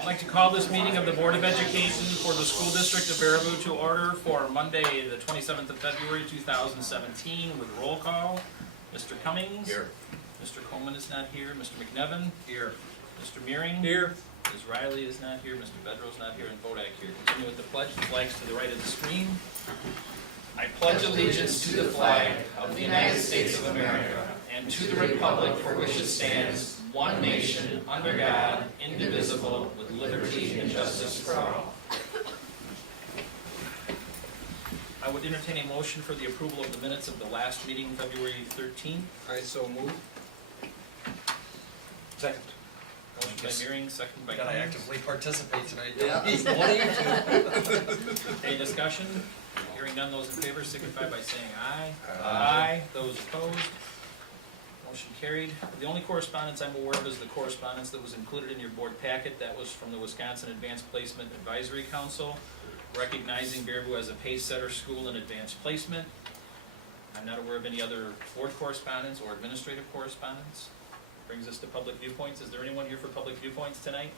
I'd like to call this meeting of the Board of Education for the School District of Baraboo to order for Monday, the 27th of February, 2017, with roll call. Mr. Cummings? Here. Mr. Coleman is not here. Mr. McNevin? Here. Mr. Meering? Here. Ms. Riley is not here. Mr. Bedrell's not here. And Bodak here. Continue with the pledge. The flag's to the right of the screen. I pledge allegiance to the flag of the United States of America and to the republic for which it stands, one nation, under God, indivisible, with liberty and justice for all. I would entertain a motion for the approval of the minutes of the last meeting, February 13th. I so move. Second. Motion by Meering, second by Gotta Cummings. actively participate tonight. Yeah. Any discussion? Hearing none, those in favor signify by saying aye. Aye. Those opposed? Motion carried. The only correspondence I'm aware of is the correspondence that was included in your board packet. That was from the Wisconsin Advanced Placement Advisory Council, recognizing Baraboo as a pace-setter school in advanced placement. I'm not aware of any other board correspondence or administrative correspondence. Brings us to public viewpoints. Is there anyone here for public viewpoints tonight?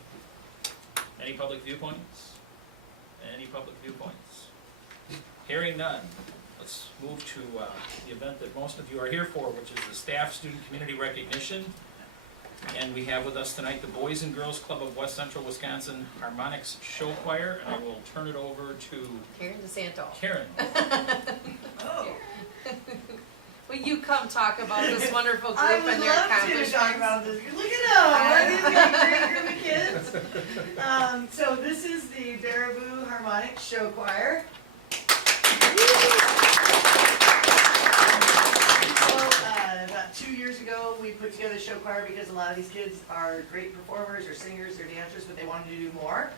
Any public viewpoints? Any public viewpoints? Hearing none. Let's move to the event that most of you are here for, which is the Staff Student Community Recognition. And we have with us tonight the Boys and Girls Club of West Central Wisconsin Harmonics Show Choir, and I will turn it over to Karen DeSanto. Karen. Oh. Will you come talk about this wonderful group I would and their love to accomplishments? talk about this. Look at them! Isn't that a great group of kids? So this is the Baraboo Harmonic Show Choir. About 2 years ago, we put together a show choir because a lot of these kids are great performers or singers or dancers, but they wanted to do more.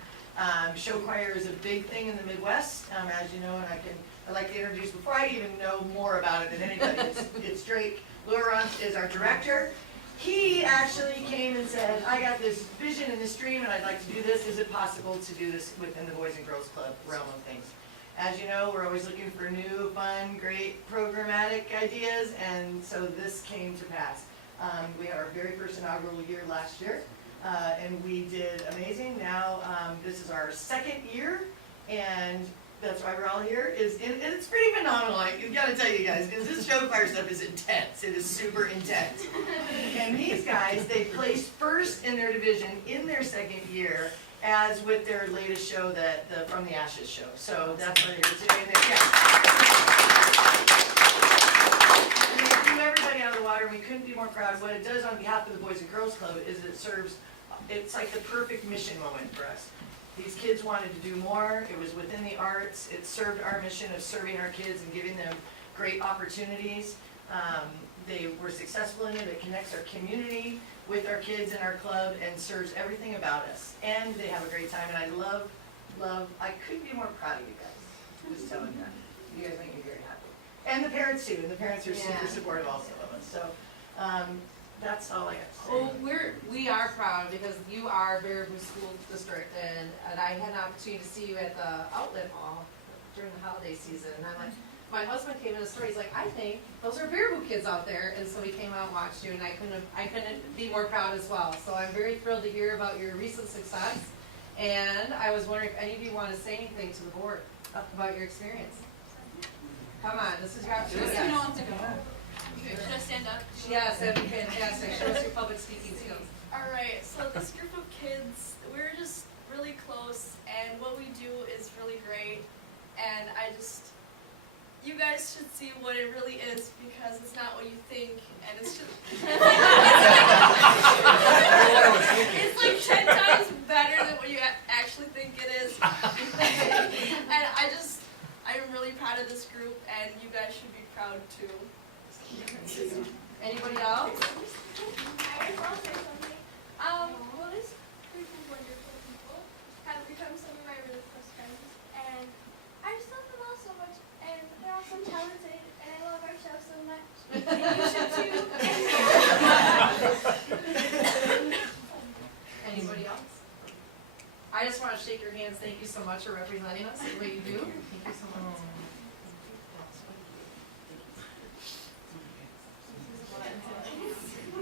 Show choir is a big thing in the Midwest, as you know, and I'd like to introduce, before I even know more about it than anybody, it's Drake Laurent is our director. He actually came and said, I got this vision and this dream and I'd like to do this. Is it possible to do this within the Boys and Girls Club realm of things? As you know, we're always looking for new, fun, great programmatic ideas, and so this came to pass. We had our very first inaugural year last year, and we did amazing. Now, this is our second year, and that's why we're all here. And it's pretty phenomenal. I gotta tell you guys, because this show choir stuff is intense. It is super intense. And these guys, they placed first in their division in their second year, as with their latest show, the From the Ashes show. So that's why they're here today. And they threw everybody out of the water, and we couldn't be more proud. What it does on behalf of the Boys and Girls Club is it serves, it's like the perfect mission moment for us. These kids wanted to do more. It was within the arts. It served our mission of serving our kids and giving them great opportunities. They were successful in it. It connects our community with our kids in our club and serves everything about us. And they have a great time. And I love, I couldn't be more proud of you guys. Just telling you that. You guys make me very happy. And the parents too. And the parents are super supportive also of us. So that's all I got to say. Well, we are proud because you are Baraboo School District, and I had an opportunity to see you at the outlet mall during the holiday season. And I'm like, my husband came in the store, he's like, I think those are Baraboo kids out there. And so we came out and watched you, and I couldn't be more proud as well. So I'm very thrilled to hear about your recent success. And I was wondering if any of you want to say anything to the board about your experience. Come on, this is your opportunity. Who wants to go? Should I stand up? Yes, that'd be fantastic. Show us your public speaking skills. Alright, so this group of kids, we're just really close, and what we do is really great, and you guys should see what it really is, because it's not what you think, and it's just, it's like 10 times better than what you actually think it is. And I'm really proud of this group, and you guys should be proud too. Anybody else? I guess I'll say something. Well, this group of wonderful people have become some of my really close friends, and I just love them all so much, and they're all so talented, and I love our show so much, and you should too. Anybody else? I just want to shake your hands. Thank you so much for representing us the way you do. Thank you so much.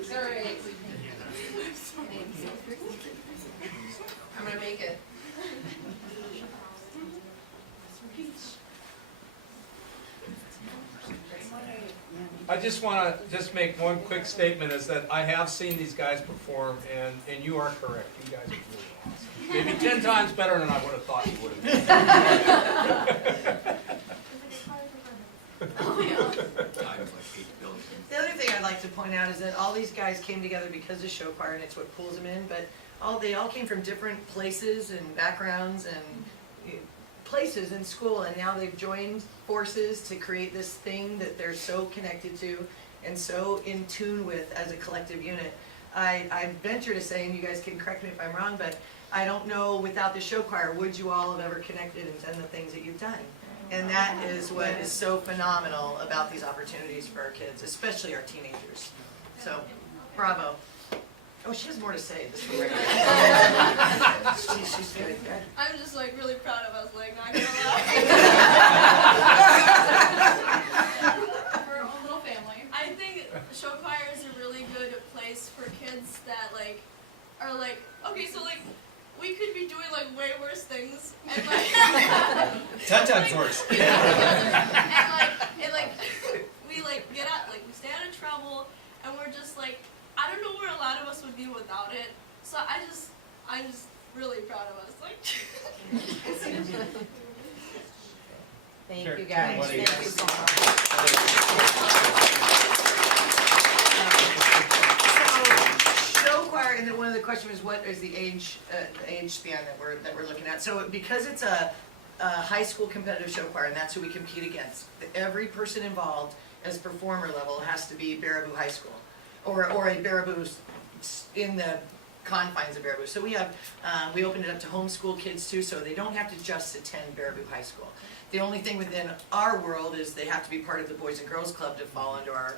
Sorry. I'm going to make just wanna make one quick statement, is that I have seen these guys perform, and you are correct, you guys are really awesome. Maybe 10 times better than I would have thought you would have been. The other thing I'd like to point out is that all these guys came together because of show choir, and it's what pulls them in, but they all came from different places and backgrounds and places in school, and now they've joined forces to create this thing that they're so connected to and so in tune with as a collective unit. I venture to say, and you guys can correct me if I'm wrong, but I don't know, without the show choir, would you all have ever connected and done the things that you've done? And that is what is so phenomenal about these opportunities for our kids, especially our teenagers. So, bravo. Oh, she has more to say. This one right here. She's good. I'm just like really proud of us, like not gonna lie. For our own little family. I think show choir is a really good place for kids that like are like, okay, so like we could be doing like way worse things and like 10 times worse. and like we like get out, like we stay out of trouble, and we're just like, I don't know where a lot of us would be without it. So I'm just really proud of us. Like Thank Sure. you guys, Somebody- thank you so much. So, show choir, and then one of the questions was, what is the age span that we're looking at? So, because it's a high school competitive show choir, and that's who we compete against, every person involved as performer level has to be Baraboo High School, or a Baraboo in the confines of Baraboo. So we opened it up to homeschool kids too, so they don't have to just attend Baraboo High School. The only thing within our world is they have to be part of the Boys and Girls Club to fall under our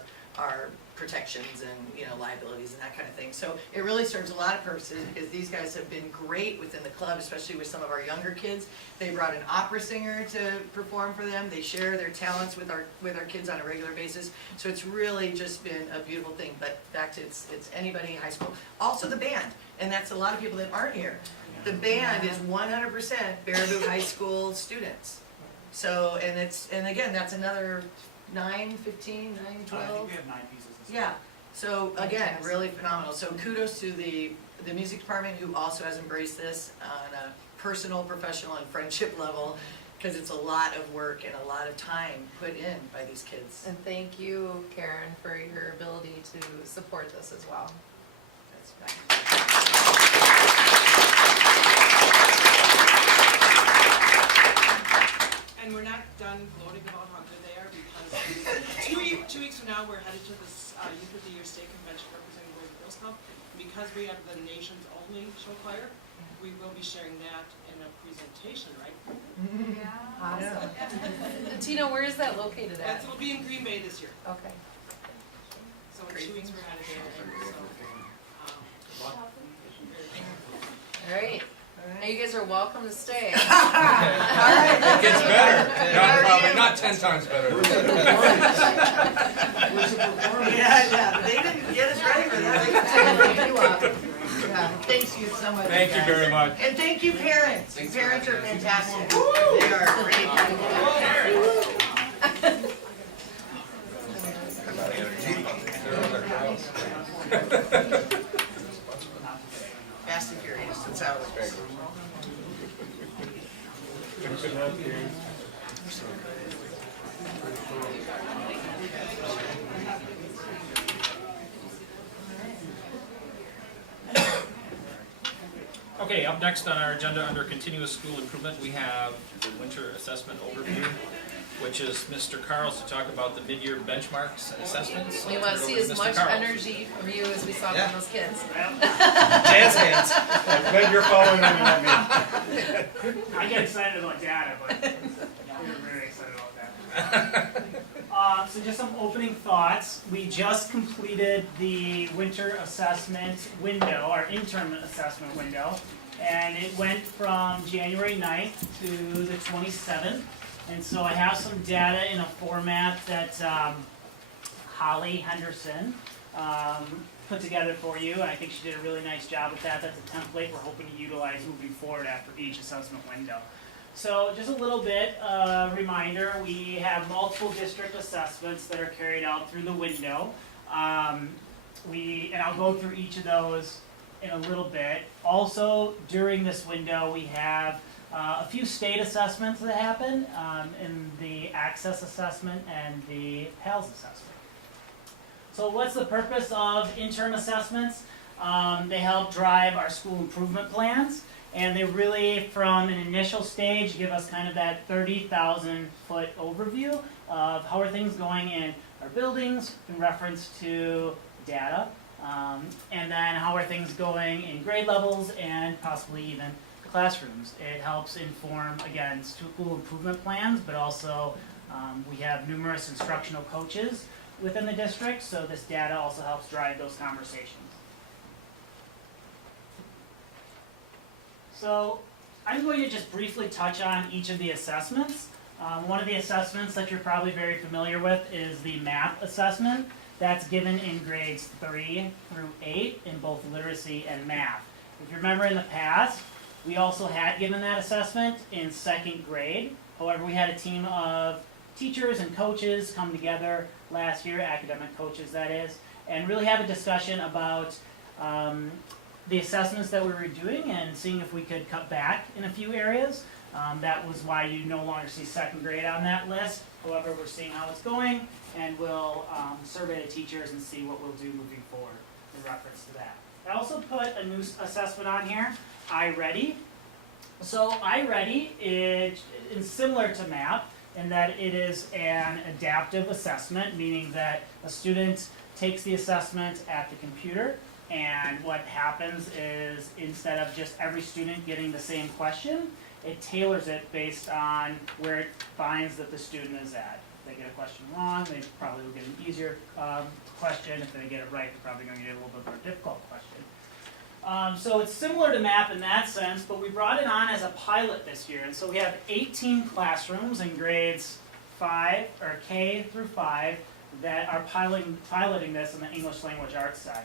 protections and liabilities and that kind of thing. So it really serves a lot of purposes, because these guys have been great within the club, especially with some of our younger kids. They brought an opera singer to perform for them. They share their talents with our kids on a regular basis. So it's really just been a beautiful thing. But back to it's anybody in high school. Also the band, and that's a lot of people that aren't here. The band is 100% Baraboo High School students. So, and again, that's another 9, 15, 9, 12. I think we have 9 pieces this year. Yeah, so again, really phenomenal. So kudos to the music department, who also has embraced this on a personal, professional, and friendship level, because it's a lot of work and a lot of time put in by these kids. And thank you, Karen, for your ability to support this as well. And we're not done gloating about how good they are, because 2 weeks from now, we're headed to this Youth of the Year State Convention representing Boys and Girls Club. Because we have the nation's only show choir, we will be sharing that in a presentation, right? Awesome. Tina, where is that located at? It'll be in Green Bay this year, Okay. so in 2 weeks we're headed there. All right. Now you guys are welcome to stay. It gets better. Probably not 10 times better. Yeah, they didn't get us ready for that. They can tell you up. Yeah, thanks you so much. Thank you guys. very much. And thank you, parents. Parents are fantastic. They are great. Fast and Furious, that's how it works. Okay, up next on our agenda under continuous school improvement, we have the winter assessment overview, which is Mr. Carls to talk about the mid-year benchmarks and assessments. We want to see Over to as Mr. much Carls. energy from you as we saw Yeah. from those kids. Jazz hands. I'm glad you're following on me. I get excited about data, but we're very excited about that. So just some opening thoughts. We just completed the winter assessment window, our interim assessment window, and it went from January 9th to the 27th. And so I have some data in a format that Holly Henderson put together for you, and I think she did a really nice job with that. That's a template we're hoping to utilize moving forward after each assessment window. So just a little bit reminder, we have multiple district assessments that are carried out through the window. And I'll go through each of those in a little bit. Also, during this window, we have a few state assessments that happen in the Access Assessment and the PALS Assessment. So what's the purpose of interim assessments? They help drive our school improvement plans, and they really, from an initial stage, give us kind of that 30,000 foot overview of how are things going in our buildings in reference to data, and then how are things going in grade levels and possibly even classrooms. It helps inform, again, school improvement plans, but also we have numerous instructional coaches within the district, so this data also helps drive those conversations. So I'm going to just briefly touch on each of the assessments. One of the assessments that you're probably very familiar with is the MAP assessment. That's given in grades 3 through 8 in both literacy and math. If you remember in the past, we also had given that assessment in 2nd grade. However, we had a team of teachers and coaches come together last year, academic coaches that is, and really have a discussion about the assessments that we were doing and seeing if we could cut back in a few areas. That was why you no longer see 2nd grade on that list. However, we're seeing how it's going, and we'll survey the teachers and see what we'll do moving forward in reference to that. I also put a new assessment on here, iReady. So iReady is similar to MAP in that it is an adaptive assessment, meaning that a student takes the assessment at the computer, and what happens is instead of just every student getting the same question, it tailors it based on where it finds that the student is at. If they get a question wrong, they probably will get an easier question. If they get it right, they're probably going to get a little bit more difficult question. So it's similar to MAP in that sense, but we brought it on as a pilot this year. And so we have 18 classrooms in grades 5 or K through 5 that are piloting this on the English language arts side.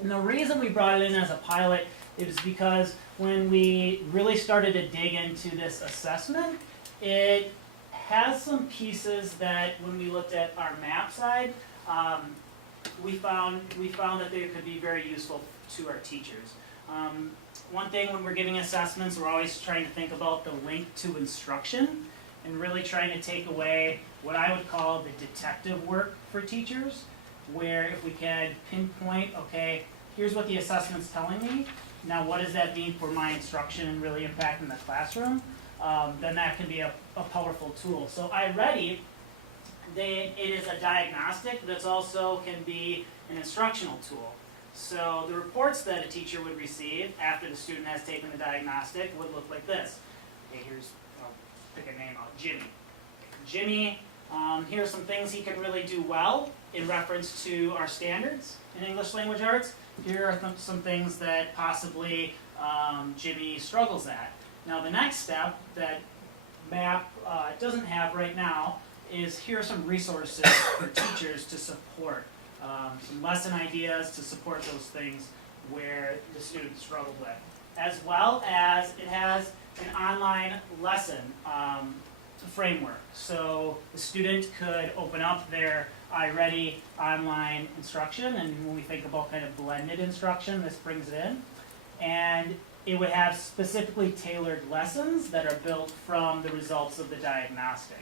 And the reason we brought it in as a pilot is because when we really started to dig into this assessment, it has some pieces that when we looked at our MAP side, we found that they could be very useful to our teachers. One thing when we're giving assessments, we're always trying to think about the link to instruction and really trying to take away what I would call the detective work for teachers, where if we can pinpoint, okay, here's what the assessment's telling me, now what does that mean for my instruction and really impacting the classroom, then that can be a powerful tool. So iReady, it is a diagnostic that also can be an instructional tool. So the reports that a teacher would receive after the student has taken the diagnostic would look like this. Okay, I'll pick a name out, Jimmy. Jimmy, here are some things he can really do well in reference to our standards in English language arts. Here are some things that possibly Jimmy struggles at. Now the next step that MAP doesn't have right now is here are some resources for teachers to support. Some lesson ideas to support those things where the students struggle with. As well as it has an online lesson framework. So the student could open up their iReady online instruction, and when we think about kind of blended instruction, this brings it in. And it would have specifically tailored lessons that are built from the results of the diagnostic.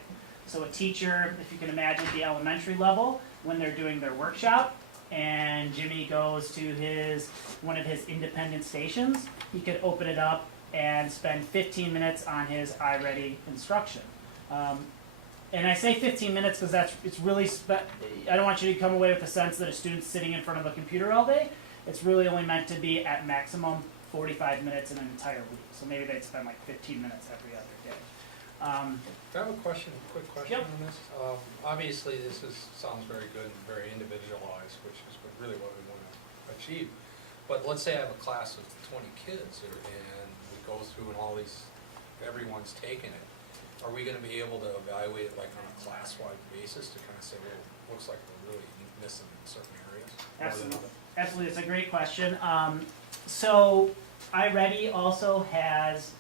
So a teacher, if you can imagine at the elementary level, when they're doing their workshop, and Jimmy goes to one of his independent stations, he could open it up and spend 15 minutes on his iReady instruction. And I say 15 minutes because it's really, I don't want you to come away with the sense that a student's sitting in front of a computer all day. It's really only meant to be at maximum 45 minutes in an entire week. So maybe they'd spend like 15 minutes every other day. I have a quick question Yep. on this. Obviously, sounds very good and very individualized, which is really what we want to achieve. But let's say I have a class of 20 kids, and we go through and everyone's taking it. Are we going to be able to evaluate it like on a class-wide basis to kind of say, well, it looks like we're really missing in certain areas? Absolutely. Absolutely, it's a great question. So iReady also has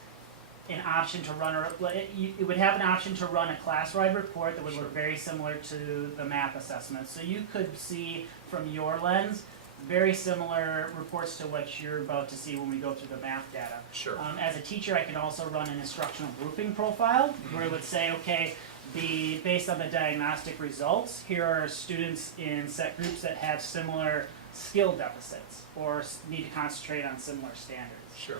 an option to run it would have an option to run a class-wide report that would look very similar to the math assessment. So you could see from your lens very similar reports to what you're about to see when we go through the math data. Sure. As a teacher, I can also run an instructional grouping profile where it would say, okay, based on the diagnostic results, here are students in set groups that have similar skill deficits or need to concentrate on similar standards. Sure.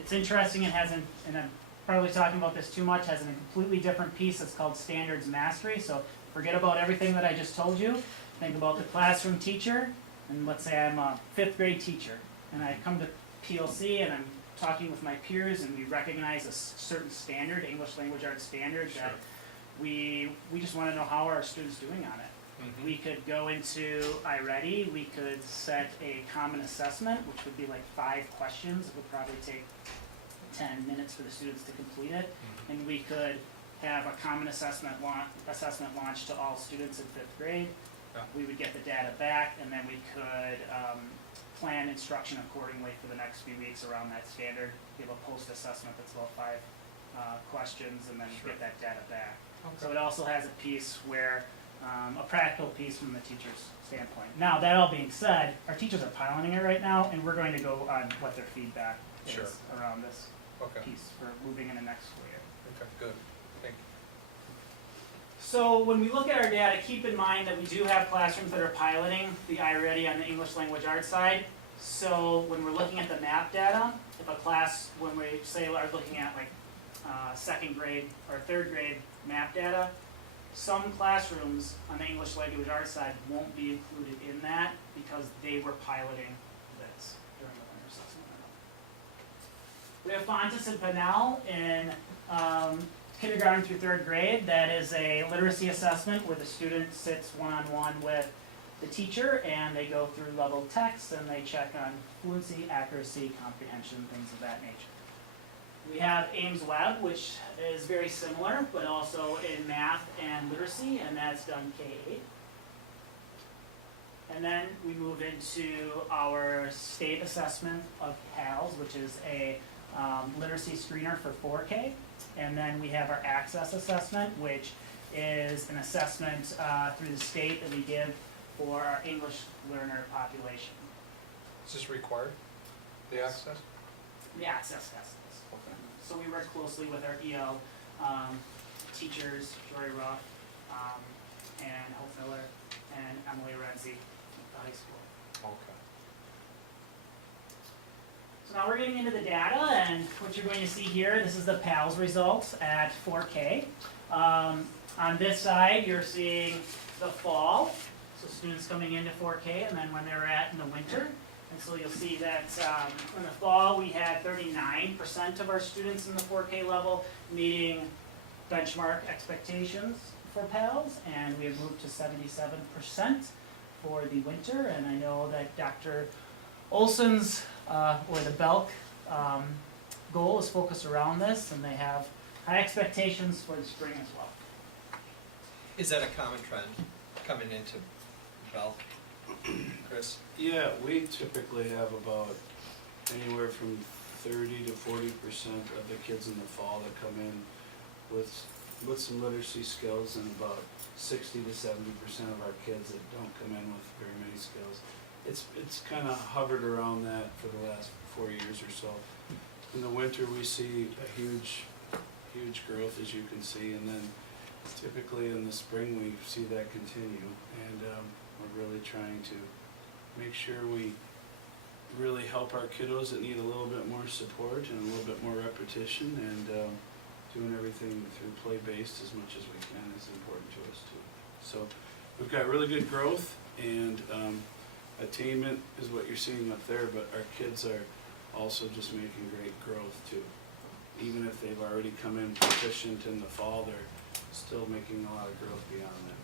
It's interesting, it hasn't, and I'm probably talking about this too much, has a completely different piece that's called standards mastery. So forget about everything that I just told you. Think about the classroom teacher, and let's say I'm a 5th grade teacher, and I come to PLC and I'm talking with my peers and we recognize a certain standard, English language arts standard, that we just want to know how are our students doing on it. Mhm. We could go into iReady, we could set a common assessment, which would be like 5 questions. It would probably take 10 minutes for the students to complete it. And we could have a common assessment launched to all students in 5th grade. Yeah. We would get the data back, and then we could plan instruction accordingly for the next few weeks around that standard. We have a post-assessment that's about 5 questions, and then Sure. get that data back. Okay. So it also has a piece where, a practical piece from the teacher's standpoint. Now, that all being said, our teachers are piloting it right now, and we're going to go on what their feedback Sure. is around this Okay. piece for moving into next school year. Okay, good. Thank you. So when we look at our data, keep in mind that we do have classrooms that are piloting the iReady on the English language arts side. So when we're looking at the map data, if a class, when we say are looking at like 2nd grade or 3rd grade map data, some classrooms on the English language arts side won't be included in that because they were piloting this during the winter assessment. We have Fontes and Pinnell in kindergarten through 3rd grade. That is a literacy assessment where the student sits one-on-one with the teacher and they go through level text and they check on fluency, accuracy, comprehension, things of that nature. We have Ames Web, which is very similar, but also in math and literacy, and that's done K-8. And then we move into our state assessment of PALS, which is a literacy screener for 4K. And then we have our access assessment, which is an assessment through the state that we give for our English learner population. Is this required, the access? The access test is. Okay. So we work closely with our EL teachers, Jory Ruff, and Hope Miller, and Emily Renzi at the high school. Okay. So now we're getting into the data, and what you're going to see here, this is the PALS results at 4K. On this side, you're seeing the fall, so students coming into 4K, and then when they're at in the winter. And so you'll see that in the fall, we had 39% of our students in the 4K level meeting benchmark expectations for PALS, and we have moved to 77% for the winter. And I know that Dr. Olson's, or the Belk goal is focused around this, and they have high expectations for the spring as well. Is that a common trend coming into Bell? Chris? Yeah, we typically have about anywhere from 30 to 40% of the kids in the fall that come in with some literacy skills, and about 60 to 70% of our kids that don't come in with very many skills. It's kind of hovered around that for the last 4 years or so. In the winter, we see a huge growth, as you can see, and then typically in the spring, we see that continue, and we're really trying to make sure we really help our kiddos that need a little bit more support and a little bit more repetition, and doing everything through play-based as much as we can is important to us too. So we've got really good growth, and attainment is what you're seeing up there, but our kids are also just making great growth too. Even if they've already come in proficient in the fall, they're still making a lot of growth beyond that.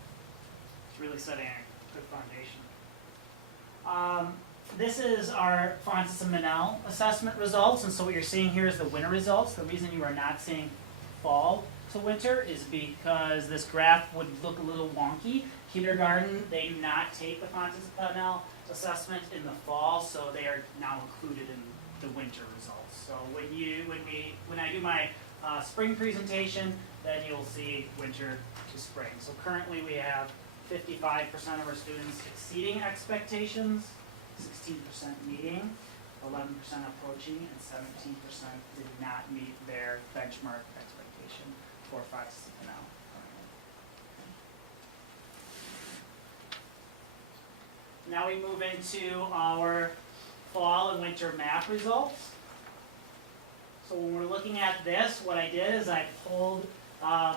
It's really setting a good foundation. This is our Fontes and Pinnell assessment results, and so what you're seeing here is the winter results. The reason you are not seeing fall to winter is because this graph would look a little wonky. Kindergarten, they do not take the Fontes and Pinnell assessment in the fall, so they are now included in the winter results. So when I do my spring presentation, then you'll see winter to spring. So currently we have 55% of our students exceeding expectations, 16% meeting, 11% approaching, and 17% did not meet their benchmark expectation for 5 to 6 now. Now we move into our fall and winter math results. So when we're looking at this, what I did is I pulled 1.5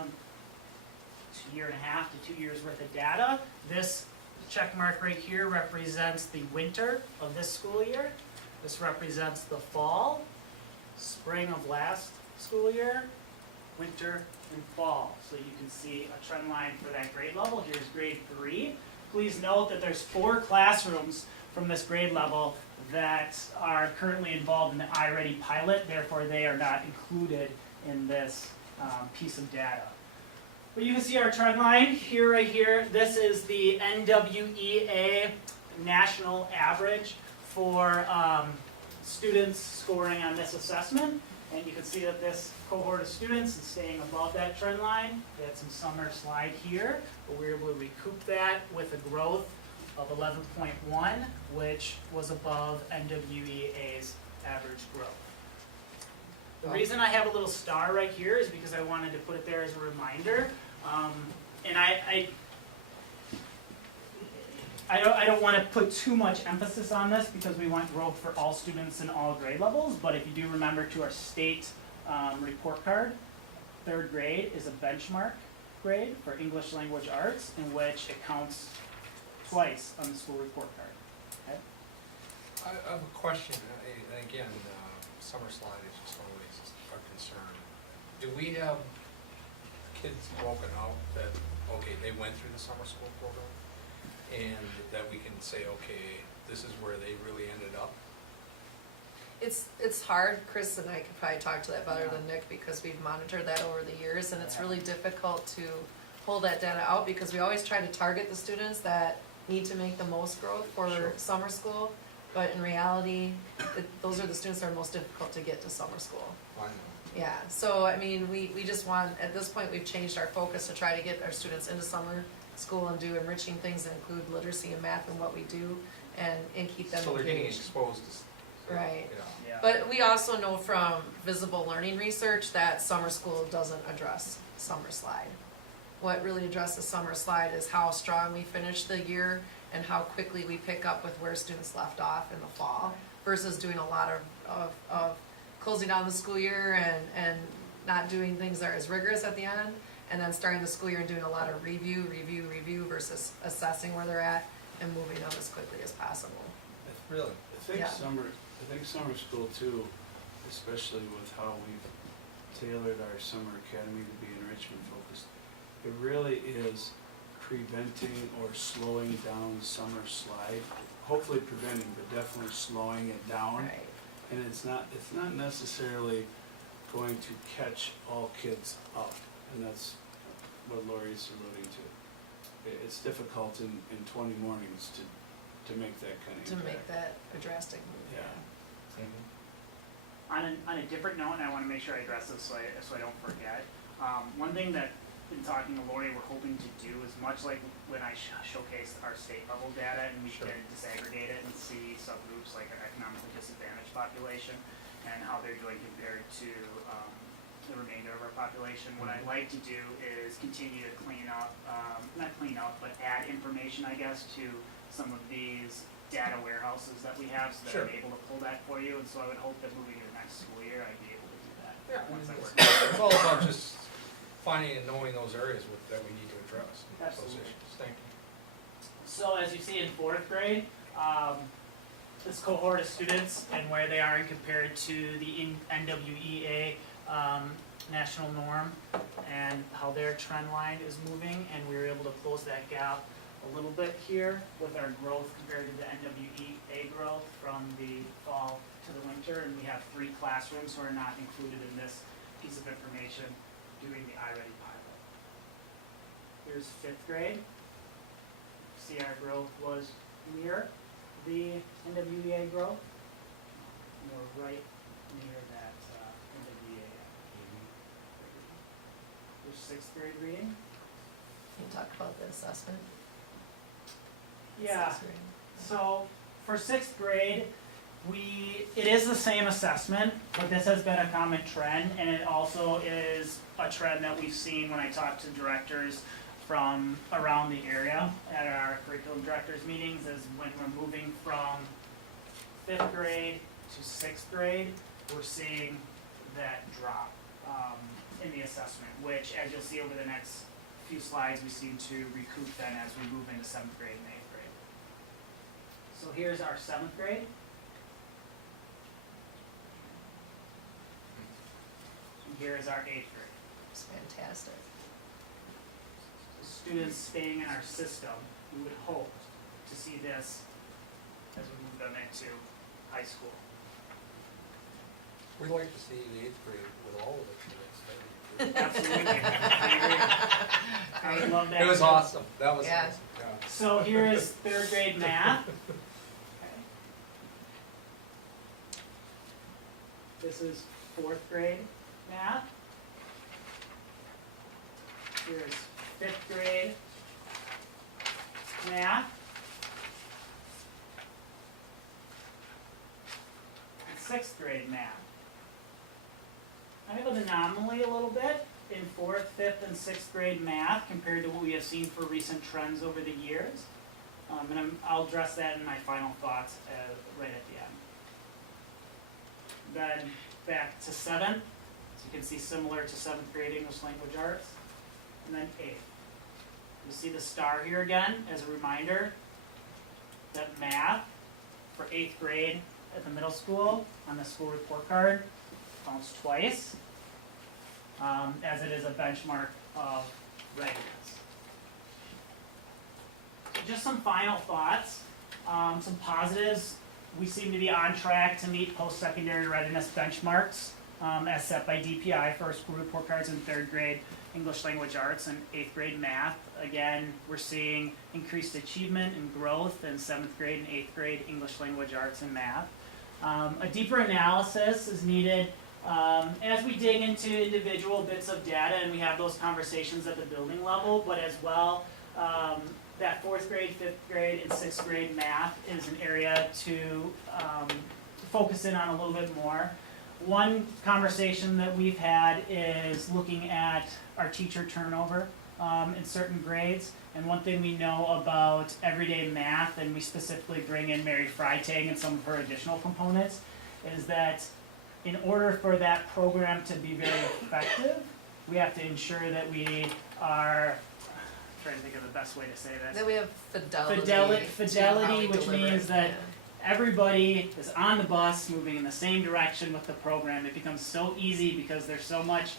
to 2 years worth of data. This check mark right here represents the winter of this school year. This represents the fall, spring of last school year, winter and fall. So you can see a trend line for that grade level. Here's grade 3. Please note that there's 4 classrooms from this grade level that are currently involved in the iReady pilot, therefore they are not included in this piece of data. But you can see our trend line here, right here. This is the NWEA national average for students scoring on this assessment. And you can see that this cohort of students is staying above that trend line. We had some summer slide here, but we were able to recoup that with a growth of 11.1, which was above NWEA's average growth. The reason I have a little star right here is because I wanted to put it there as a reminder. And I don't want to put too much emphasis on this because we want growth for all students in all grade levels, but if you do remember to our state report card, 3rd grade is a benchmark grade for English language arts in which it counts twice on the school report card. Okay? I have a question, and again, summer slide is just always a concern. Do we have kids broken out that, okay, they went through the summer school program, and that we can say, okay, this is where they really ended up? It's hard, Chris and I could probably talk to that better than Nick because we've monitored that over the years and it's really difficult to pull that data out because we always try to target the students that need to make the most growth for summer school, but in reality, those are the students that are most difficult to get to summer school. I know. Yeah, so I mean, we just want, at this point, we've changed our focus to try to get our students into summer school and do enriching things that include literacy and math and what we do and keep them engaged. So they're getting exposed to. Right. Yeah. But we also know from visible learning research that summer school doesn't address summer slide. What really addresses summer slide is how strong we finish the year and how quickly we pick up with where students left off in the fall versus doing a lot of closing down the school year and not doing things that are as rigorous at the end and then starting the school year and doing a lot of review versus assessing where they're at and moving them as quickly as possible. Really? I think summer school too, especially with how we've tailored our summer academy to be enrichment focused, it really is preventing or slowing down summer slide. Hopefully preventing, but definitely slowing it down. Right. And it's not necessarily going to catch all kids up, and that's what Lori's alluding to. It's difficult in 20 mornings to make that kind of To impact. make that a drastic move. Yeah. On a different note, and I want to make sure I address this so I don't forget. One thing that, in talking to Lori, we're hoping to do is much like when I showcased our state level data and we can disaggregate it and see subgroups like our economically disadvantaged population and how they're doing compared to the remainder of our population. What I'd like to do is continue to clean up, not clean up, but add information, I guess, to some of these data warehouses that we have so that I'm able to pull that for you. And so I would hope that moving into the next school year, I'd be able to do that. Yeah, Once I work. it's all about just finding and knowing those areas that we need to address, those Absolutely. issues. Thank you. So as you see in 4th grade, this cohort of students and where they are compared to the NWEA national norm and how their trend line is moving, and we were able to close that gap a little bit here with our growth compared to the NWEA growth from the fall to the winter, and we have 3 classrooms who are not included in this piece of information doing the iReady pilot. Here's 5th grade. See our growth was near the NWEA growth. And we're right near that NWEA. There's sixth grade reading. Can you talk about the assessment? Yeah, Sixth grade. so for sixth grade, it is the same assessment, but this has been a common trend, and it also is a trend that we've seen when I talk to directors from around the area at our curriculum directors meetings, is when we're moving from fifth grade to sixth grade, we're seeing that drop in the assessment, which, as you'll see over the next few slides, we seem to recoup then as we move into seventh grade and eighth grade. So here's our seventh grade. And here is our eighth grade. It's fantastic. Students staying in our system, we would hope to see this as we move them into high school. We'd like to see the eighth grade with all of it for next time. Absolutely. I would love that. It was too. awesome, that was Yeah. awesome, yeah. So here is third grade math. Okay. This is fourth grade math. Here's fifth grade math. And sixth grade math. I have an anomaly a little bit in fourth, fifth, and sixth grade math compared to what we have seen for recent trends over the years. And I'll address that in my final thoughts right at the end. Then back to seventh, so you can see similar to seventh grade English language arts. And then eighth. You see the star here again as a reminder that math for eighth grade at the middle school on the school report card counts twice, as it is a benchmark of readiness. So just some final thoughts, some positives. We seem to be on track to meet post-secondary readiness benchmarks as set by DPI for our school report cards in third grade English language arts and eighth grade math. Again, we're seeing increased achievement and growth in seventh grade and eighth grade English language arts and math. A deeper analysis is needed as we dig into individual bits of data and we have those conversations at the building level, but as well, that fourth grade, fifth grade, and sixth grade math is an area to focus in on a little bit more. One conversation that we've had is looking at our teacher turnover in certain grades. And one thing we know about everyday math, and we specifically bring in Mary Freitag and some of her additional components, is that in order for that program to be very effective, we have to ensure that we are, I'm trying to think of the best way to say this. Then we have fidelity. Fidelity, to how we which deliver means it. that Yeah. everybody is on the bus, moving in the same direction with the program. It becomes so easy because there's so much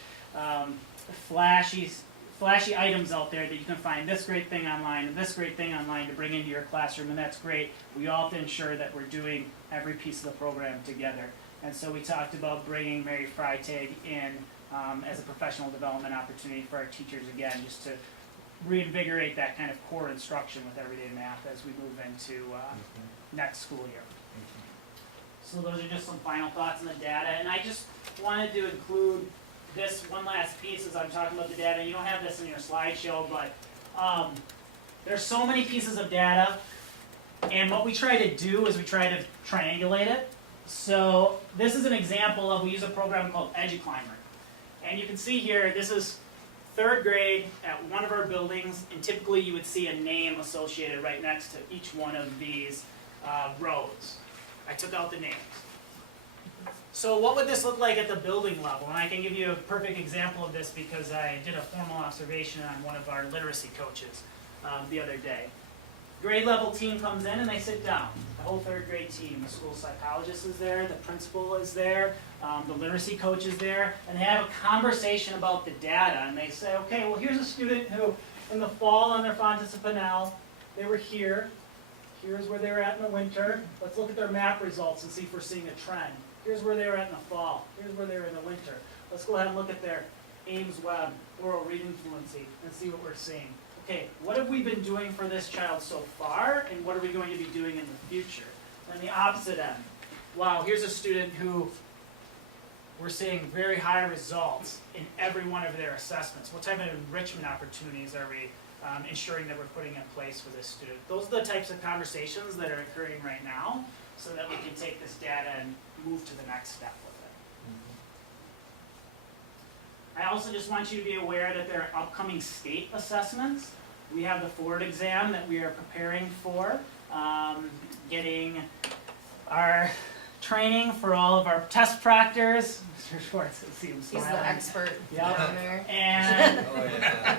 flashy items out there that you can find this great thing online and this great thing online to bring into your classroom, and that's great. We all have to ensure that we're doing every piece of the program together. And so we talked about bringing Mary Freitag in as a professional development opportunity for our teachers again, just to reinvigorate that kind of core instruction with everyday math as we move into next school year. So those are just some final thoughts on the data, and I just wanted to include this one last piece as I'm talking about the data. You don't have this in your slideshow, but there's so many pieces of data, and what we try to do is we try to triangulate it. So this is an example of, we use a program called EduClimber, and you can see here, this is third grade at one of our buildings, and typically you would see a name associated right next to each one of these rows. I took out the names. So what would this look like at the building level? And I can give you a perfect example of this because I did a formal observation on one of our literacy coaches the other day. Grade level team comes in and they sit down. The whole third grade team, the school psychologist is there, the principal is there, the literacy coach is there, and they have a conversation about the data. And they say, okay, well here's a student who in the fall on their Fontes of Pinnell, they were here. Here's where they were at in the winter. Let's look at their map results and see if we're seeing a trend. Here's where they were at in the fall. Here's where they were in the winter. Let's go ahead and look at their Ames Web, oral reading fluency, and see what we're seeing. Okay, what have we been doing for this child so far, and what are we going to be doing in the future? And the opposite end. Wow, here's a student who we're seeing very high results in every one of their assessments. What type of enrichment opportunities are we ensuring that we're putting in place for this student? Those are the types of conversations that are occurring right now, so that we can take this data and move to the next step with it. I also just want you to be aware that there are upcoming state assessments. We have the Ford exam that we are preparing for, getting our training for all of our test proctors. Mr. Schwartz, I see him He's smiling. the expert Yep. down there. And Oh, yeah.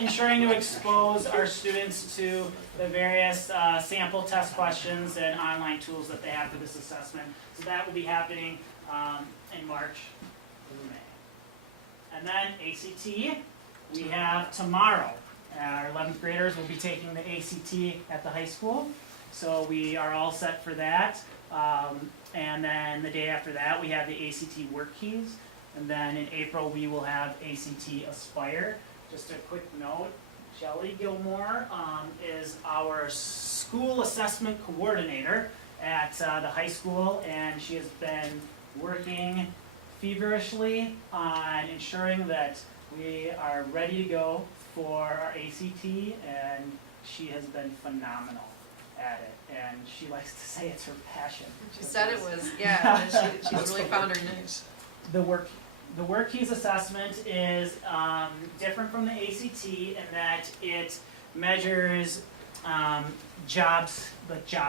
ensuring to expose our students to the various sample test questions and online tools that they have for this assessment. So that will be happening in March through May. And then ACT, we have tomorrow. Our 11th graders will be taking the ACT at the high school. So we are all set for that. And then the day after that, we have the ACT Work Keys. And then in April, we will have ACT Aspire. Just a quick note, Shelley Gilmore is our school assessment coordinator at the high school, and she has been working feverishly on ensuring that we are ready to go for our ACT, and she has been phenomenal at it, and she likes to say it's her passion. She said it was, yeah, and she's really found her niche. The Work Keys assessment is different from the ACT in that it measures job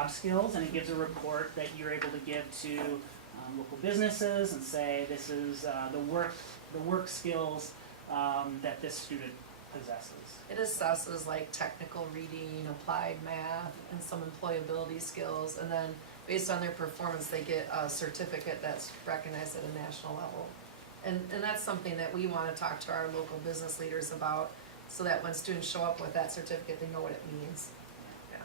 skills, and it gives a report that you're able to give to local businesses and say this is the work skills that this student possesses. It assesses like technical reading, applied math, and some employability skills, and then based on their performance, they get a certificate that's recognized at a national level. And that's something that we want to talk to our local business leaders about, so that when students show up with that certificate, they know what it means. Yeah.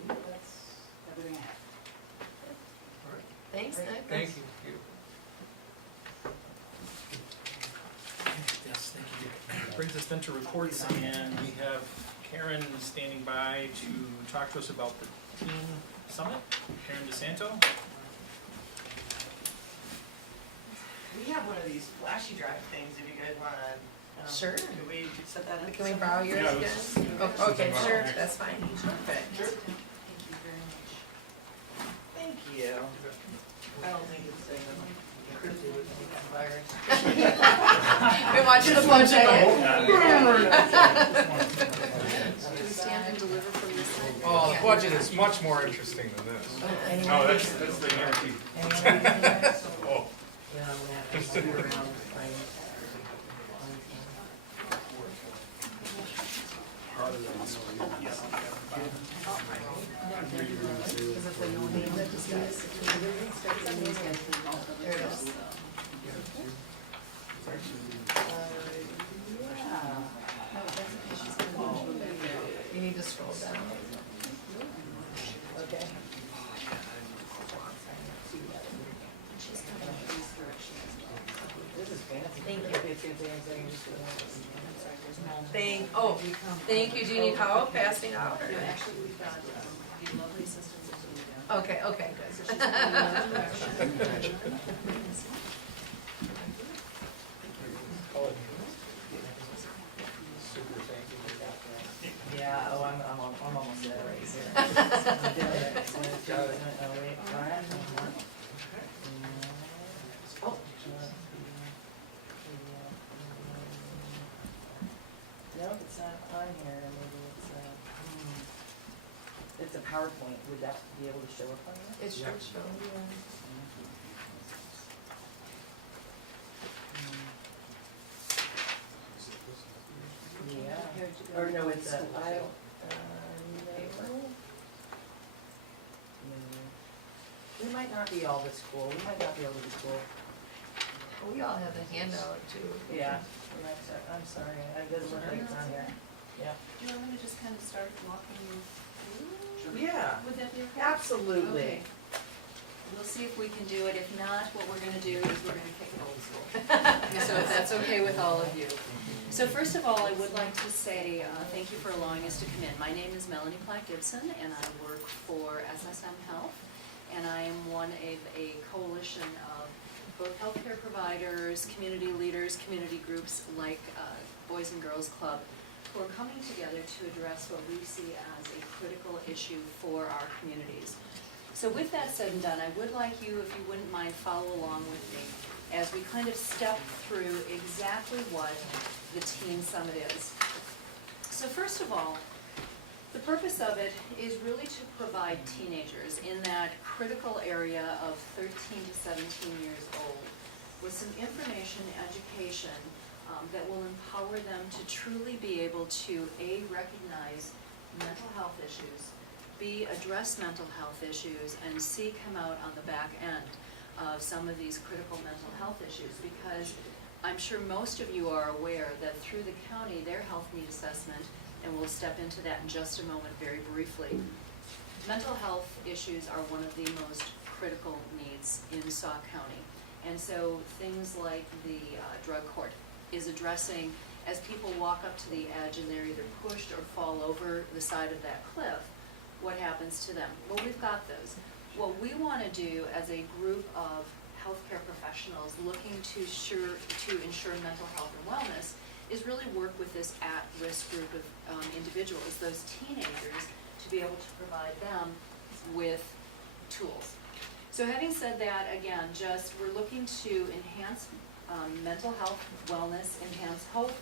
I believe that's everything I have. Thanks, Nick. Thank you. Yes, thank you. Brings us then to reports, and we have Karen standing by to talk to us about the Teen Summit. Karen DeSanto. We have one of these flashy drive things if you guys wanna. Sure. Could we set that up? Can we borrow yours Yeah, again? Oh, okay, sure, that's fine. Perfect. Thank you. I don't think it's Been watching the punch Stand and deliver from this side. Oh, the budget is much more interesting than this. No, that's the guarantee. Oh. Is it the no name that disguise? There it is. You need to scroll down. Okay. Thank you, Jeannie Powell, passing out. or- Actually, we've got the lovely assistants of Julie. Okay, okay, So good. she's gonna Yeah, oh, I'm almost there right here. I'm doing it. Wait, all right, Oh. Nope, it's not on here, maybe it's a PowerPoint, would that be able to show up on here? It should show, Yeah, or no, it's a, I don't, we might not be all the school, we might not be all the school. We all have the handout too. Yeah, I'm sorry, it doesn't look like it's on here. Yeah. Do you want me to just kind of start walking you through? Yeah, Would that be okay? absolutely. Okay. We'll see if we can do it. If not, what we're gonna do is we're gonna kick it old school. So if that's okay with all of you. So first of all, I would like to say thank you for allowing us to come in. My name is Melanie Platt Gibson, and I work for SSM Health. and I am one of a coalition of both healthcare providers, community leaders, community groups like Boys and Girls Club, who are coming together to address what we see as a critical issue for our communities. So with that said and done, I would like you, if you wouldn't mind, follow along with me as we kind of step through exactly what the Teen Summit is. So first of all, the purpose of it is really to provide teenagers in that critical area of 13 to 17 years old with some information, education, that will empower them to truly be able to A, recognize mental health issues, B, address mental health issues, and C, come out on the back end of some of these critical mental health issues, because I'm sure most of you are aware that through the county, their health need assessment, and we'll step into that in just a moment very briefly, mental health issues are one of the most critical needs in Sauk County. And so things like the drug court is addressing, as people walk up to the edge and they're either pushed or fall over the side of that cliff, what happens to them? Well, we've got those. What we want to do as a group of healthcare professionals looking to ensure mental health and wellness is really work with this at-risk group of individuals, those teenagers, to be able to provide them with tools. So having said that, again, we're looking to enhance mental health, wellness, enhance hope,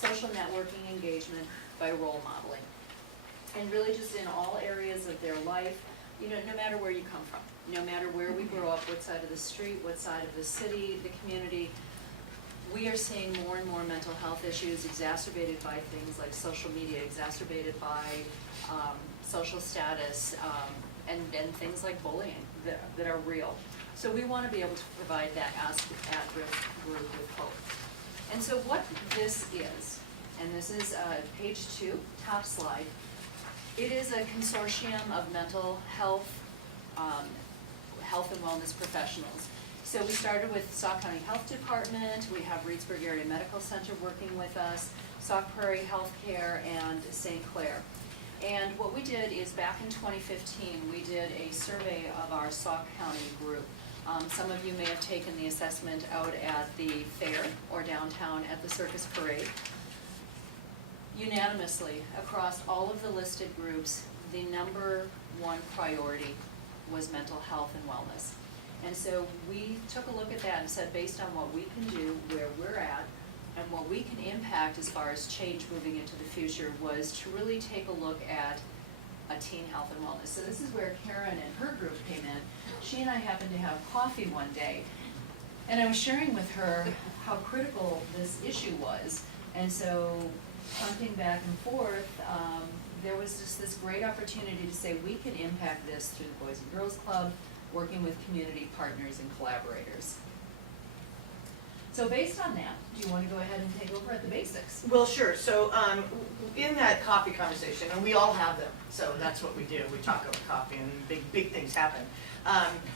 social networking engagement by role modeling. And really just in all areas of their life, no matter where you come from, no matter where we grow up, what side of the street, what side of the city, the community, we are seeing more and more mental health issues exacerbated by things like social media, exacerbated by social status, and things like bullying that are real. So we want to be able to provide that at-risk group with hope. And so what this is, and this is page 2, top slide, it is a consortium of mental health, health and wellness professionals. So we started with Sauk County Health Department, we have Reedsburg Area Medical Center working with us, Sauk Prairie Healthcare, and St. Clair. And what we did is back in 2015, we did a survey of our Sauk County group. Some of you may have taken the assessment out at the fair or downtown at the Circus Parade. Unanimously, across all of the listed groups, the number one priority was mental health and wellness. And so we took a look at that and said, based on what we can do, where we're at, and what we can impact as far as change moving into the future, was to really take a look at a teen health and wellness. So this is where Karen and her group came in. She and I happened to have coffee one day, and I was sharing with her how critical this issue was. And so, punting back and forth, there was just this great opportunity to say we can impact this through the Boys and Girls Club, working with community partners and collaborators. So based on that, do you want to go ahead and take over at the basics? Well, sure. So in that coffee conversation, and we all have them, so that's what we do. We talk over coffee and big things happen.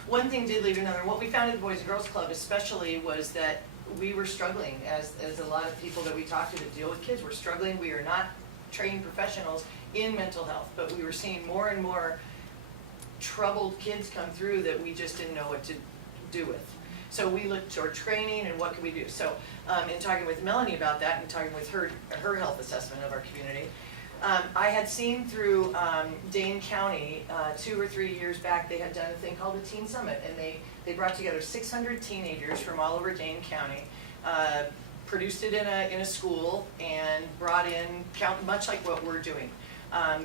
One thing did lead to another. What we found at the Boys and Girls Club especially was that we were struggling, as a lot of people that we talked to that deal with kids were struggling. We are not trained professionals in mental health, but we were seeing more and more troubled kids come through that we just didn't know what to do with. So we looked toward training and what could we do. So in talking with Melanie about that and talking with her health assessment of our community, I had seen through Dane County 2 or 3 years back, they had done a thing called the Teen Summit, and they brought together 600 teenagers from all over Dane County, produced it in a school, and brought in, much like what we're doing.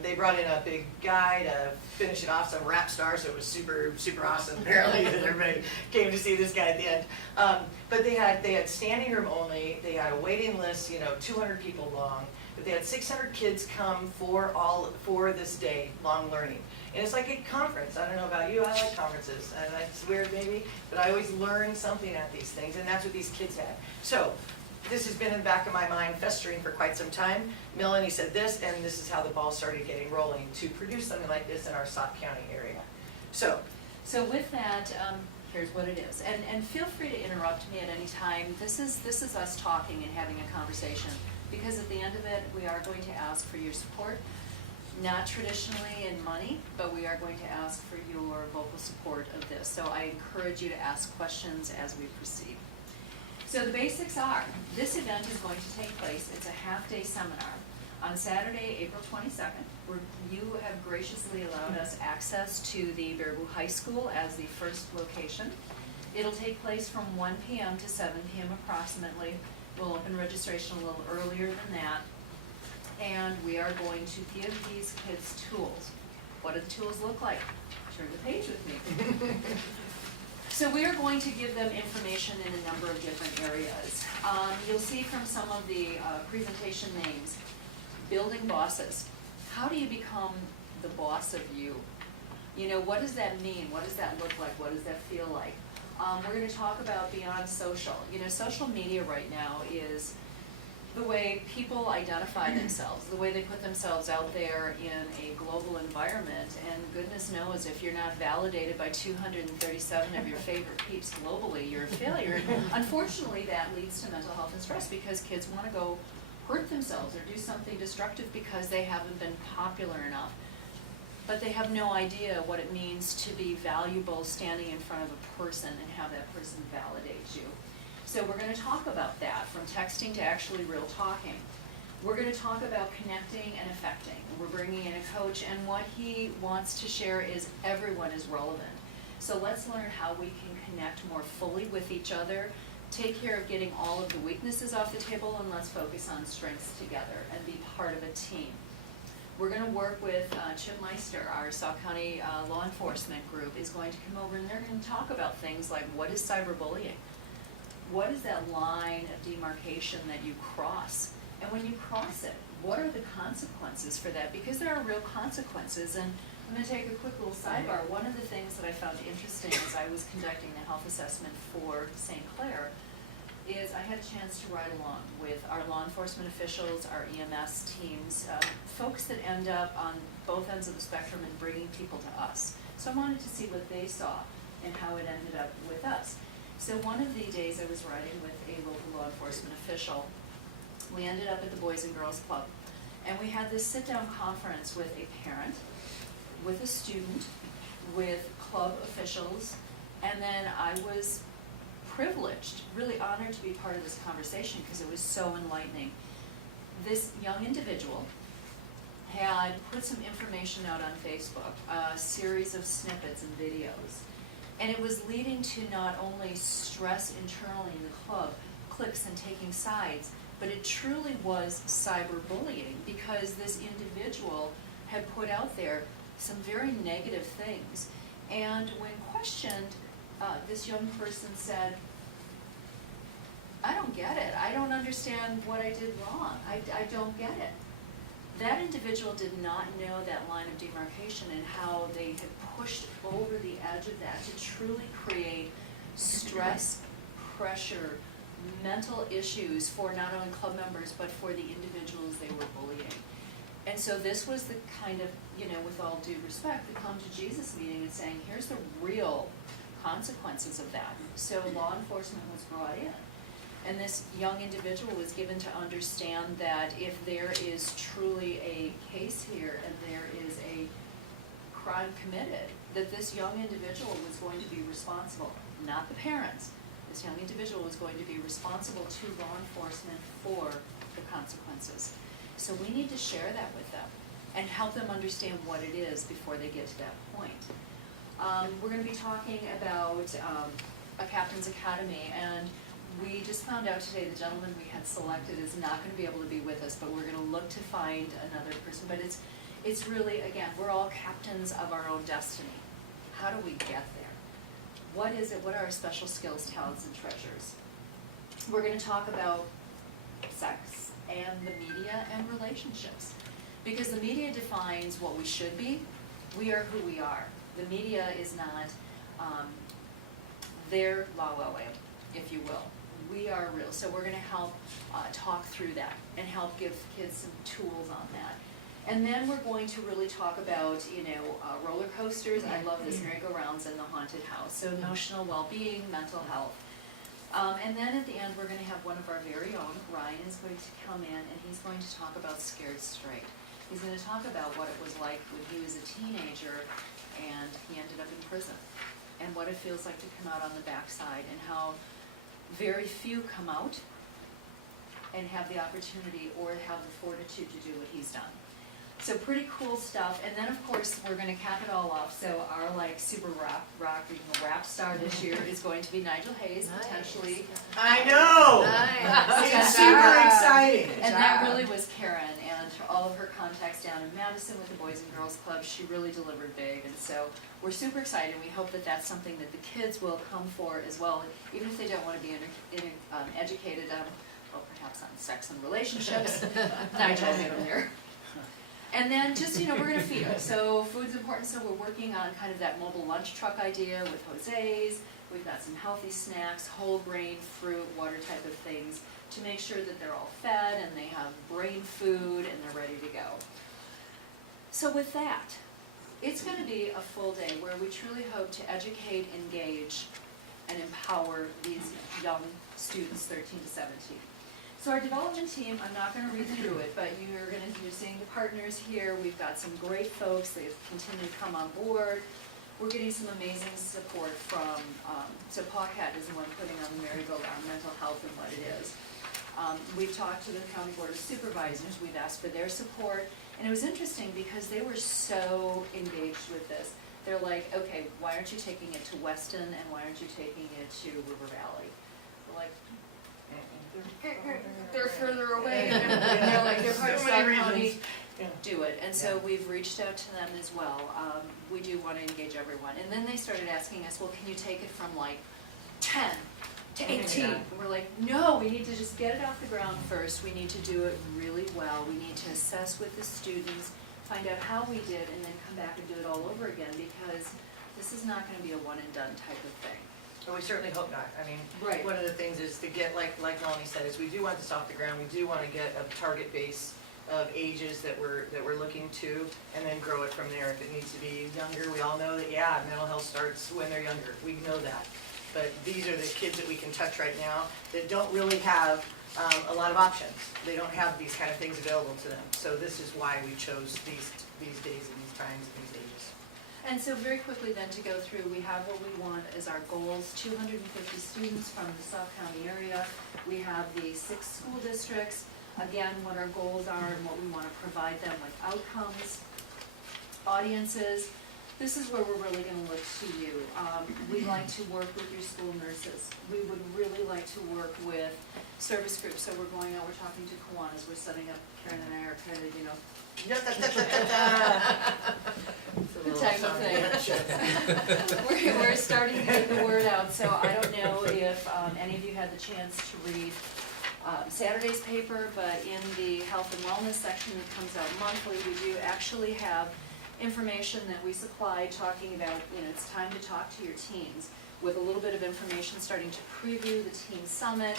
They brought in a big guy to finish it off, some rap star, so it was super awesome. Apparently, that everybody came to see this guy at the end. But they had standing room only. They had a waiting list, 200 people long. But they had 600 kids come for this day long learning. And it's like a conference. I don't know about you, I like conferences. And it's weird maybe, but I always learn something at these things, and that's what these kids had. So this has been in the back of my mind, festering for quite some time. Melanie said this, and this is how the ball started getting rolling to produce something like this in our Sauk County area. So with that, here's what it is. And feel free to interrupt me at any time. This is us talking and having a conversation, because at the end of it, we are going to ask for your support. not traditionally in money, but we are going to ask for your vocal support of this. So I encourage you to ask questions as we proceed. So the basics are, this event is going to take place, it's a half-day seminar on Saturday, April 22nd. You have graciously allowed us access to the Baraboo High School as the first location. It'll take place from 1 p.m. to 7 p.m. approximately. We'll open registration a little earlier than that. And we are going to give these kids tools. What do the tools look like? Turn the page with me. So we are going to give them information in a number of different areas. You'll see from some of the presentation names, building bosses. How do you become the boss of you? You know, what does that mean? What does that look like? What does that feel like? We're going to talk about beyond social. You know, social media right now is the way people identify themselves, the way they put themselves out there in a global environment, and goodness knows if you're not validated by 237 of your favorite peeps globally, you're a failure. Unfortunately, that leads to mental health and stress because kids want to go hurt themselves or do something destructive because they haven't been popular enough. But they have no idea what it means to be valuable standing in front of a person and have that person validate you. So we're going to talk about that, from texting to actually real talking. We're going to talk about connecting and affecting. We're bringing in a coach, and what he wants to share is everyone is relevant. So let's learn how we can connect more fully with each other, take care of getting all of the weaknesses off the table, and let's focus on strengths together and be part of a team. We're going to work with Chip Meister, our Sauk County law enforcement group, is going to come over, and they're going to talk about things like, what is cyberbullying? What is that line of demarcation that you cross? And when you cross it, what are the consequences for that? Because there are real consequences. And I'm going to take a quick little sidebar. One of the things that I found interesting as I was conducting the health assessment for St. Clair is I had a chance to ride along with our law enforcement officials, our EMS teams, folks that end up on both ends of the spectrum and bringing people to us. So I wanted to see what they saw and how it ended up with us. So one of the days I was riding with a local law enforcement official, we ended up at the Boys and Girls Club, and we had this sit-down conference with a parent, with a student, with club officials, and then I was privileged, really honored to be part of this conversation because it was so enlightening. This young individual had put some information out on Facebook, a series of snippets and videos. And it was leading to not only stress internally in the club, cliques and taking sides, but it truly was cyberbullying because this individual had put out there some very negative things. And when questioned, this young person said, I don't get it. I don't understand what I did wrong. I don't get it. That individual did not know that line of demarcation and how they had pushed over the edge of that to truly create stress, pressure, mental issues for not only club members but for the individuals they were bullying. And so this was the kind of, you know, with all due respect, the come to Jesus meeting and saying, here's the real consequences of that. So law enforcement was brought in. And this young individual was given to understand that if there is truly a case here and there is a crime committed, that this young individual was going to be responsible, not the parents. This young individual was going to be responsible to law enforcement for the consequences. So we need to share that with them and help them understand what it is before they get to that point. We're going to be talking about a Captain's Academy, and we just found out today the gentleman we had selected is not going to be able to be with us, but we're going to look to find another person. But it's really, again, we're all captains of our own destiny. How do we get there? What is it? What are our special skills, talents, and treasures? We're going to talk about sex and the media and relationships. Because the media defines what we should be. We are who we are. The media is not their la la land, if you will. We are real. So we're going to help talk through that and help give kids some tools on that. And then we're going to really talk about, you know, roller coasters. I love this, merry-go-rounds and the haunted house. So emotional well-being, mental health. And then at the end, we're going to have one of our very own, Ryan, is going to come in and he's going to talk about Scared Straight. He's gonna talk about what it was like when he was a teenager and he ended up in prison, and what it feels like to come out on the backside, and how very few come out and have the opportunity or have the fortitude to do what he's done. So pretty cool stuff, and then of course, we're gonna cap it all off, so our like super rap star this year is going to be Nigel Hayes, Nice. potentially. I know. Nice. It's super exciting. And that really was Karen, and all of her contacts down in Madison with the Boys and Girls Club, she really delivered big, and so we're super excited, and we hope that that's something that the kids will come for as well, even if they don't wanna be educated on, well, perhaps on sex and relationships. Nigel will get them there. And then just, we're gonna feed them, so food's important, so we're working on kind of that mobile lunch truck idea with Jose's. We've got some healthy snacks, whole grain, fruit, water type of things, to make sure that they're all fed and they have brain food and they're ready to go. So with that, it's gonna be a full day where we truly hope to educate, engage, and empower these young students, 13 to 17. So our development team, I'm not gonna read through it, but you're seeing the partners here. We've got some great folks that continue to come on board. We're getting some amazing support from, so Paquette is the one putting on the merry-go-round mental health and what it is. We've talked to the County Board of Supervisors, we've asked for their support, and it was interesting because they were so engaged with this. They're like, okay, why aren't you taking it to Weston and why aren't you taking it to River Valley? We're like, they're further away, they're like, they're part of So many South County, reasons. Yeah. do it, and so we've reached out to them as well. We do wanna engage everyone, and then they started asking us, well, can you take it from like 10 to 18? Yeah. And we're like, no, we need to just get it off the ground first, we need to do it really well, we need to assess with the students, find out how we did, and then come back and do it all over again, because this is not gonna be a one and done type of thing. But we certainly hope not. I mean, Right. one of the things is to get, like Melanie said, is we do want this off the ground. We do want to get a target base of ages that we're looking to, and then grow it from there. If it needs to be younger, we all know that, yeah, mental health starts when they're younger. We know that. But these are the kids that we can touch right now that don't really have a lot of options. They don't have these kind of things available to them. So this is why we chose these days and these times and these ages. And so very quickly then to go through, we have what we want as our goals, 250 students from the South County area. We have the 6 school districts, again, what our goals are and what we want to provide them with outcomes, audiences. This is where we're really going to look to you. We'd like to work with your school nurses. We would really like to work with service groups. So we're going out, we're talking to Kiwanis, we're setting up, Karen and I are kind of, type of thing. We're starting to get the word out, so I don't know if any of you had the chance to read Saturday's paper, but in the health and wellness section that comes out monthly, we do actually have information that we supply talking about, it's time to talk to your teens, with a little bit of information starting to preview the Teen Summit.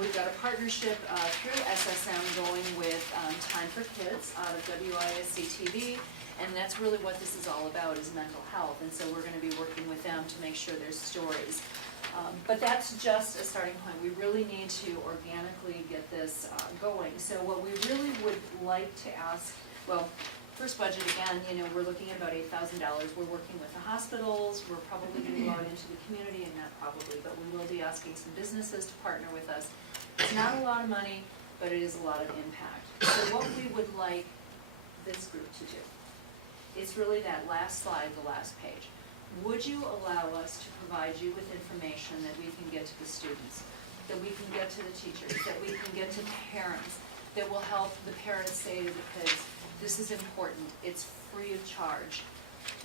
We've got a partnership through SSM going with Time for Kids out of WISC-TV, and that's really what this is all about, is mental health, and so we're going to be working with them to make sure there's stories. But that's just a starting point. We really need to organically get this going. So what we really would like to ask, well, first budget again, we're looking at about $8,000. We're working with the hospitals, we're probably going to go out into the community, and not probably, but we will be asking some businesses to partner with us. It's not a lot of money, but it is a lot of impact. So what we would like this group to do, it's really that last slide, the last page. Would you allow us to provide you with information that we can get to the students, that we can get to the teachers, that we can get to parents, that will help the parents say to the kids, this is important, it's free of charge,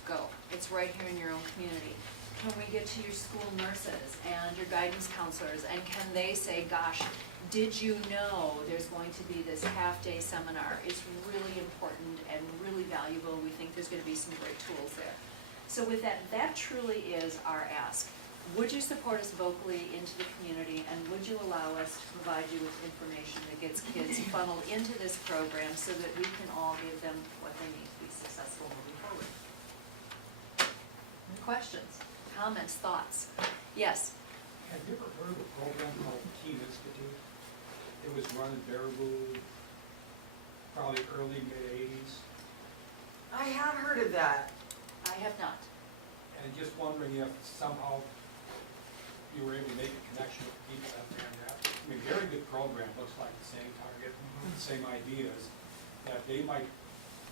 go. It's right here in your own community. Can we get to your school nurses and your guidance counselors, and can they say, gosh, did you know there's going to be this half-day seminar? It's really important and really valuable. We think there's going to be some great tools there. So with that, that truly is our ask. Would you support us vocally into the community, and would you allow us to provide you with information that gets kids funneled into this program so that we can all give them what they need to be successful moving forward? Questions, comments, thoughts? Yes? Have you ever heard of a program called Teen Institute? It was run at Baraboo. probably early, mid-80s. I have heard of that. I have not. And just wondering if somehow you were able to make a connection with people that ran that. I mean, very good program, looks like the same target, same ideas, that they might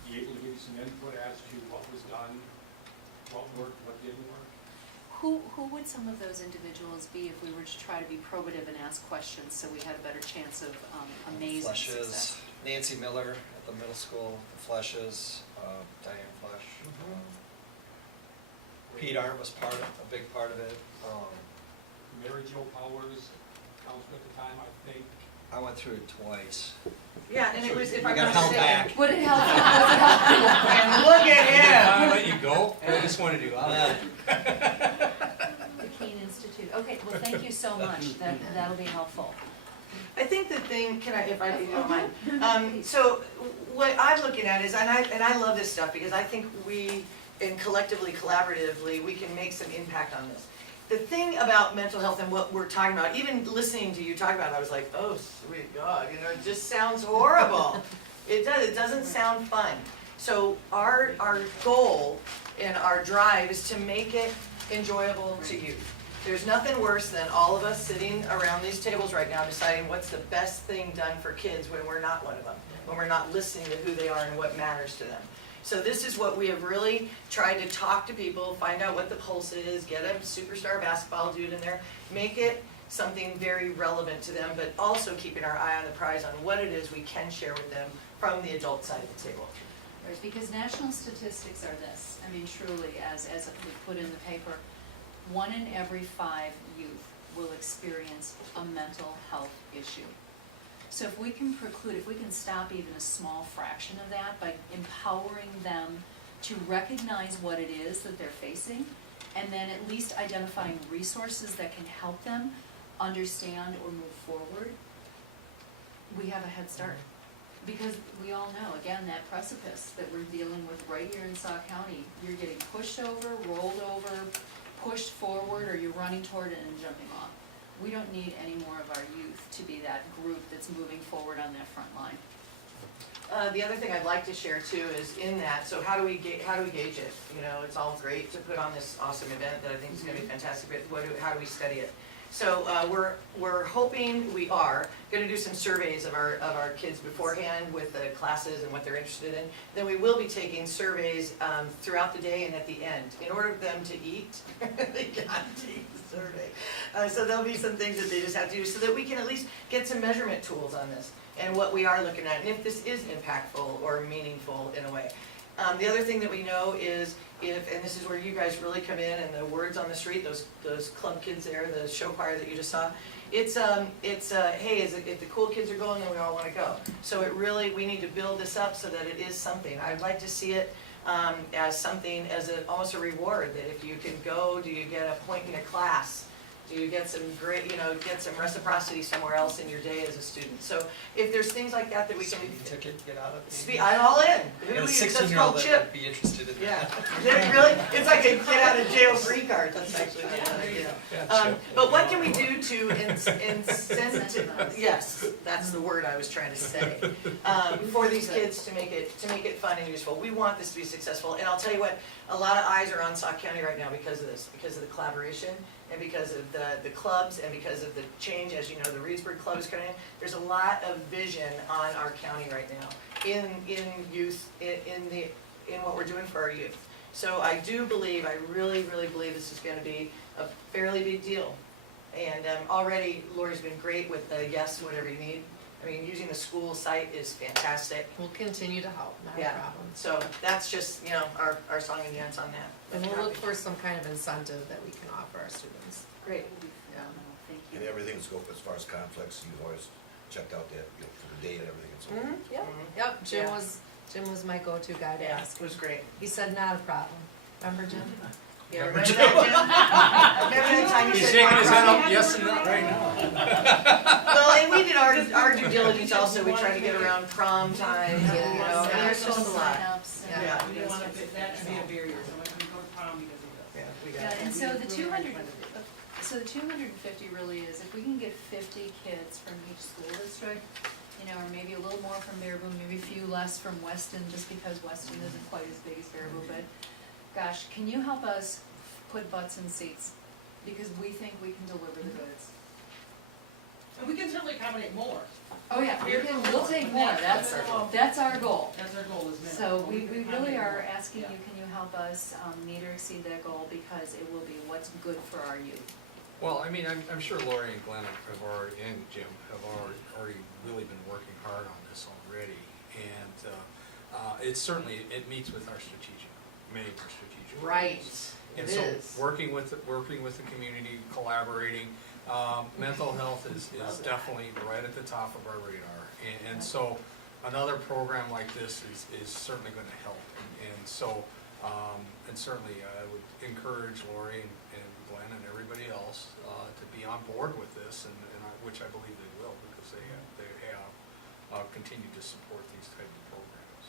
be able to give you some input as to what was done, what worked, what didn't work. Who would some of those individuals be if we were to try to be probative and ask questions so we had a better chance of amazing success? Flushes, Nancy Miller at the middle school, the Flushes, Diane Flush. Pete Arndt was a big part of it. Mary Jo Powers, counselor at the time, I think. I went through it twice. Yeah, and it was, if I'm You got not held mistaken. back. Would it help? And look at him. I let you go, and I just wanted to. The Keene Institute. Okay, well, thank you so much. That'll be helpful. I think the thing, if you don't mind, so what I'm looking at is, and I love this stuff because I think we, and collectively, collaboratively, we can make some impact on this. The thing about mental health and what we're talking about, even listening to you talk about it, I was like, oh, sweet God, it just sounds horrible. It doesn't sound fun. So our goal and our drive is to make it enjoyable to you. There's nothing worse than all of us sitting around these tables right now deciding what's the best thing done for kids when we're not one of them, when we're not listening to who they are and what matters to them. So this is what we have really tried to talk to people, find out what the pulse is, get a superstar basketball dude in there, make it something very relevant to them, but also keeping our eye on the prize on what it is we can share with them from the adult side of the table. Right, because national statistics are this, I mean, truly, as we put in the paper, 1 in every 5 youth will experience a mental health issue. So if we can stop even a small fraction of that by empowering them to recognize what it is that they're facing, and then at least identifying resources that can help them understand or move forward, we have a head start. Because we all know, again, that precipice that we're dealing with right here in Sauk County, you're getting pushed over, rolled over, pushed forward, or you're running toward it and jumping off. We don't need any more of our youth to be that group that's moving forward on that front line. The other thing I'd like to share too is in that, so how do we gauge it? It's all great to put on this awesome event that I think is gonna be fantastic, but how do we study it? So we're hoping, we are gonna do some surveys of our kids beforehand with the classes and what they're interested in. Then we will be taking surveys throughout the day and at the end. In order for them to eat, they got to take the survey. So there'll be some things that they just have to do so that we can at least get some measurement tools on this and what we are looking at, and if this is impactful or meaningful in a way. The other thing that we know is and this is where you guys really come in, and the words on the street, those club kids there, the show choir that you just saw, it's hey, if the cool kids are going, then we all want to go. So we need to build this up so that it is something. I'd like to see it as something, almost a reward, that if you can go, do you get a point in a class? Do you get some great, get some reciprocity somewhere else in your day as a student? So if there's things like that we can. Speeding ticket, get out of it. I'm all in. I got a That's 16-year-old called that Chip. would be interested in Yeah, that. really, it's like a get out of jail free card, that's actually not an idea. But what can we do to incentivize, yes, that's the word I was trying to say, for these kids to make it fun and useful. We want this to be successful, and I'll tell you what, a lot of eyes are on Sauk County right now because of this, because of the collaboration, and because of the clubs, and because of the change, as you know, the Reedsburg Club is coming in. There's a lot of vision on our county right now, in youth, in what we're doing for our youth. So I really, really believe this is gonna be a fairly big deal. And already Lori's been great with the yes, whatever you need. I mean, using the school site is fantastic. We'll continue to help, not a Yeah. problem. So that's just, our song and dance on that. And we'll look for some kind of incentive that we can offer our students. Great. That would be phenomenal, thank you. And everything's go, as far as conflicts, you've always checked out that, for the day and everything and so on. Yep, Jim Yeah. was my go-to guy to Yeah, ask. it was great. He said, not a problem. Remember, Jim? Yeah, remember that, Jim? Remember that time you He's said? shaking his head "Mark?" up, yes and no, right now. Well, and we did our due diligence also, we tried to get around prom time, and there's just a lot. Sign-ups and Yeah. We didn't want that to be a barrier, so when we go to prom because of this. Yeah, we got Yeah, it. and so the 250 really is, if we can get 50 kids from each school district, or maybe a little more from Baraboo, maybe a few less from Weston, just because Weston isn't quite as big as Baraboo, but gosh, can you help us put butts in seats? Because we think we can deliver the goods. And we can certainly accommodate more. Oh yeah, we'll take more, that's our goal. That's our goal. That's our goal, is minimum. So we can really accommodate are more. asking you, Yeah. can you help us meet or exceed that goal, because it will be what's good for our youth. Well, I mean, I'm sure Lori and Glenn have already, and Jim, have already really been working hard on this already. And it's certainly, it meets with our strategic, many of our strategic. Right, goals. it And so, is. working with the community, collaborating, mental health is definitely right at the top of our radar. And so, another program like this is certainly gonna help. And so, and certainly I would encourage Lori and Glenn and everybody else to be on board with this, which I believe they will, because they have continued to support these type of programs.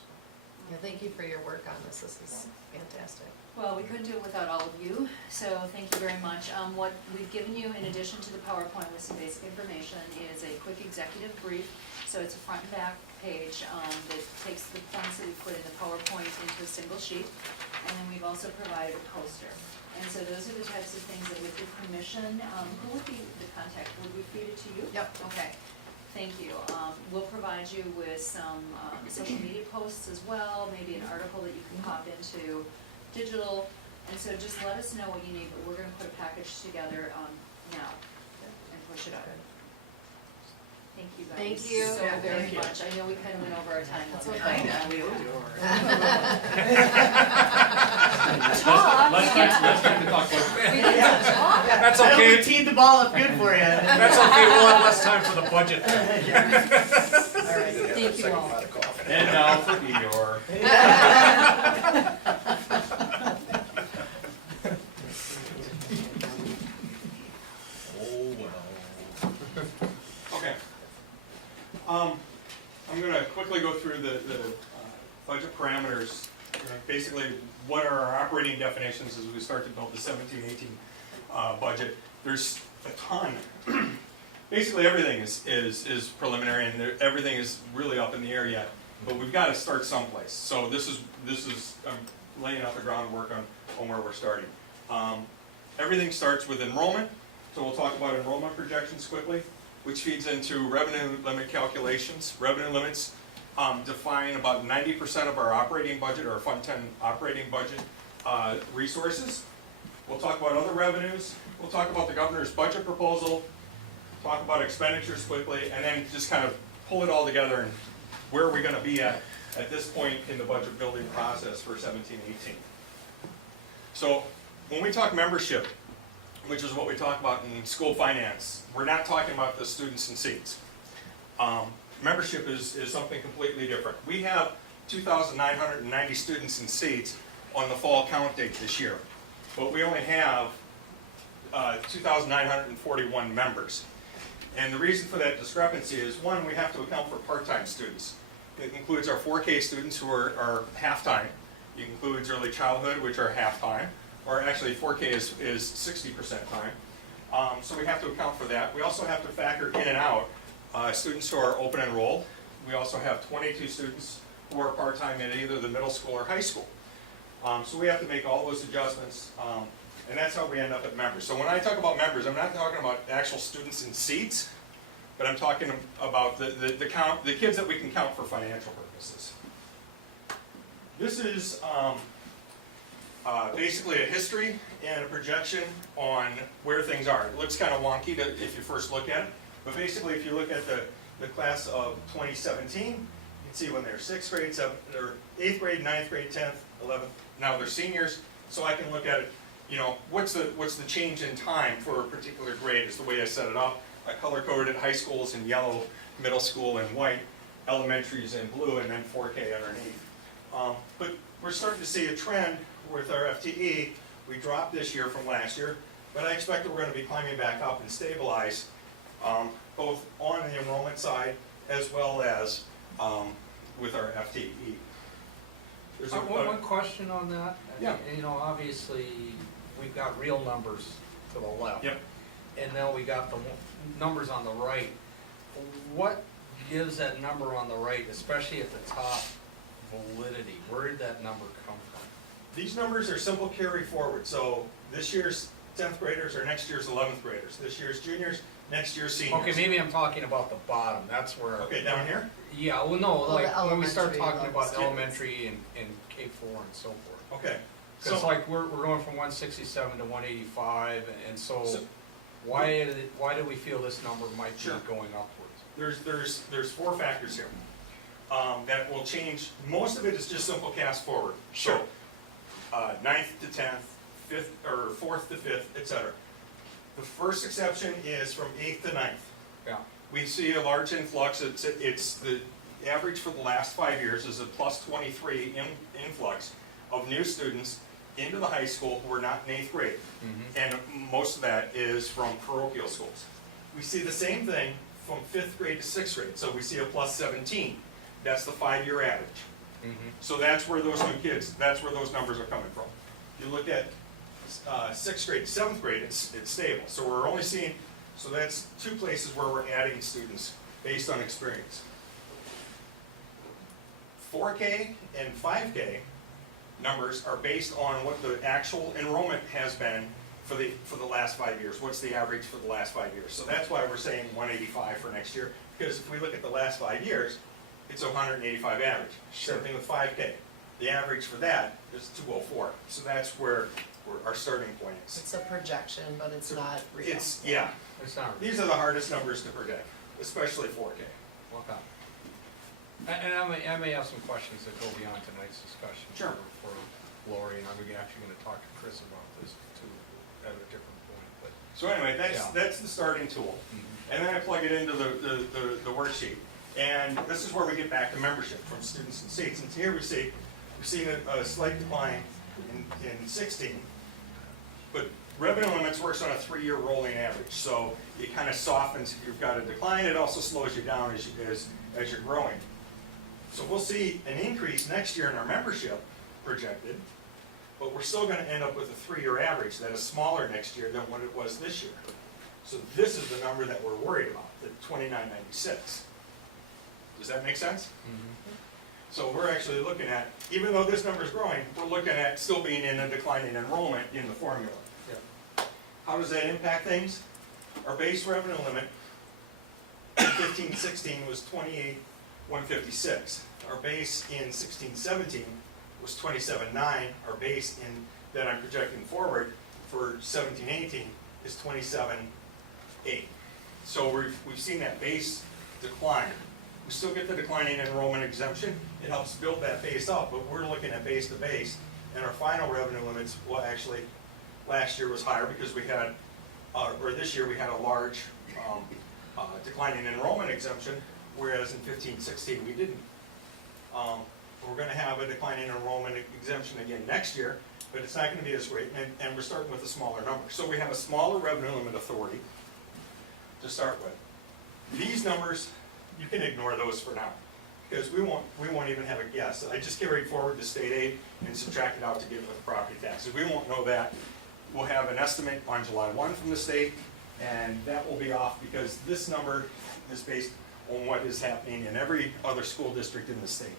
Yeah, thank you for your work on this. This is fantastic. Well, we couldn't do it without all of you, so thank you very much. What we've given you, in addition to the PowerPoint with some basic information, is a quick executive brief. So it's a front and back page that takes the points that we put in the PowerPoint into a single sheet. And then we've also provided a poster. And so those are the types of things that, with your permission, who would be the contact? Would we feed it to you? Yep. Okay, thank you. We'll provide you with some social media posts as well, maybe an article that you can pop into digital. And so just let us know what you need, but we're gonna put a package together now and push it out. Thank you guys. Thank you. So Yeah, very thank you. much. I know we kind of went over our time. That's limit. okay. I know. We will. Talk. Let's get to talk about. We can talk. That's I hope okay. we teed the ball up good for you. That's okay, we'll have less time for the budget. All right. Thank you all. And now for Eeyore. Oh, well. Okay. I'm gonna quickly go through the budget parameters. Basically, what are our operating definitions as we start to build the 17-18 budget. There's a ton. Basically, everything is preliminary, and everything is really up in the air yet. But we've got to start someplace. So this is laying out the groundwork on where we're starting. Everything starts with enrollment. So we'll talk about enrollment projections quickly, which feeds into revenue limit calculations. Revenue limits define about 90% of our operating budget, or Fund 10 operating budget resources. We'll talk about other revenues. We'll talk about the governor's budget proposal, talk about expenditures quickly, and then just kind of pull it all together and where are we going to be at this point in the budget building process for 17-18. So when we talk membership, which is what we talk about in school finance, we're not talking about the students and seats. Membership is something completely different. We have 2,990 students and seats on the fall count date this year, but we only have 2,941 members. And the reason for that discrepancy is, one, we have to account for part-time students. It includes our 4K students who are half-time. It includes early childhood, which are half-time, or actually 4K is 60% time. So we have to account for that. We also have to factor in and out students who are open enrolled. We also have 22 students who are part-time in either the middle school or high school. So we have to make all those adjustments, and that's how we end up at members. So when I talk about members, I'm not talking about actual students in seats, but I'm talking about the kids that we can count for financial purposes. This is basically a history and a projection on where things are. It looks kind of wonky if you first look at it, but basically if you look at the class of 2017, you can see when they're 6th grade, 8th grade, 9th grade, 10th, 11th, now they're seniors, so I can look at it, you know, what's the change in time for a particular grade is the way I set it up. I color-coded high schools in yellow, middle school in white, elementaries in blue, and then 4K underneath. But we're starting to see a trend with our FTE. We dropped this year from last year, but I expect that we're going to be climbing back up and stabilize both on the enrollment side as well as with our FTE. There's One question on that. Yeah. You know, obviously, we've got real numbers to the left. Yep. And then we got the numbers on the right. What gives that number on the right, especially at the top, validity? Where did that number come from? These numbers are simple carry forward, so this year's 10th graders are next year's 11th graders, this year's juniors, next year's seniors. Okay, maybe I'm talking about the bottom, that's where. Okay, down here? Yeah, well, no, the like, when we start elementary talking levels. about elementary and K4 and so forth. Okay. Cause So, like, we're going from 167 to 185, and so, So- why do we feel this number might be Sure. going upwards? there's 4 factors here that will change. Most of it is just simple cast forward. Sure. So, 9th to 10th, 5th, or 4th to 5th, et cetera. The first exception is from 8th to 9th. Yeah, We see a large influx. It's the average for the last 5 years is a plus 23 influx of new students into the high school who are not in 8th grade. And most of that is from parochial schools. We see the same thing from 5th grade to 6th grade. So we see a plus 17. That's the 5-year average. So that's where those new kids, that's where those numbers are coming from. You look at 6th grade, 7th grade, it's stable. So we're only seeing, so that's 2 places where we're adding students based on experience. 4K and 5K numbers are based on what the actual enrollment has been for the last 5 years. What's the average for the last 5 years? So that's why we're saying 185 for next year, because if we look at the last 5 years, it's a 185 average. Same thing with 5K. The average for that is 204. So that's where our starting point is. It's a projection, but it's not real. Yeah. it's not. These are the hardest numbers to predict, especially 4K. Okay. And I may have some questions that go beyond tonight's discussion. Sure. For Lori, and I'm actually gonna talk to Chris about this too, at a different point, but. So anyway, Yeah. that's the starting tool. And then I plug it into the worksheet. And this is where we get back to membership from students and seats. And here we're seeing a slight decline in 16. But revenue limits works on a 3-year rolling average. So it kind of softens, if you've got a decline, it also slows you down as you're growing. So we'll see an increase next year in our membership projected, but we're still gonna end up with a 3-year average that is smaller next year than what it was this year. So this is the number that we're worried about, the 2996. Does that make sense? So we're actually looking at, even though this number is growing, we're looking at still being in a declining enrollment in the formula. Yeah. How does that impact things? Our base revenue limit in 15-16 was 28,156. Our base in 16-17 was 27.9. Our base that I'm projecting forward for 17-18 is 27.8. So we've seen that base decline. We still get the declining enrollment exemption. It helps build that base up, but we're looking at base to base. And our final revenue limits, well, actually, last year was higher because we had, or this year we had a large declining enrollment exemption, whereas in 15-16 we didn't. We're gonna have a declining enrollment exemption again next year, but it's not gonna be as great, and we're starting with a smaller number. So we have a smaller revenue limit authority to start with. These numbers, you can ignore those for now, because we won't even have a guess. I just carried forward the state aid and subtracted out to get with property taxes. We won't know that. We'll have an estimate on July 1 from the state, and that will be off because this number is based on what is happening in every other school district in the state.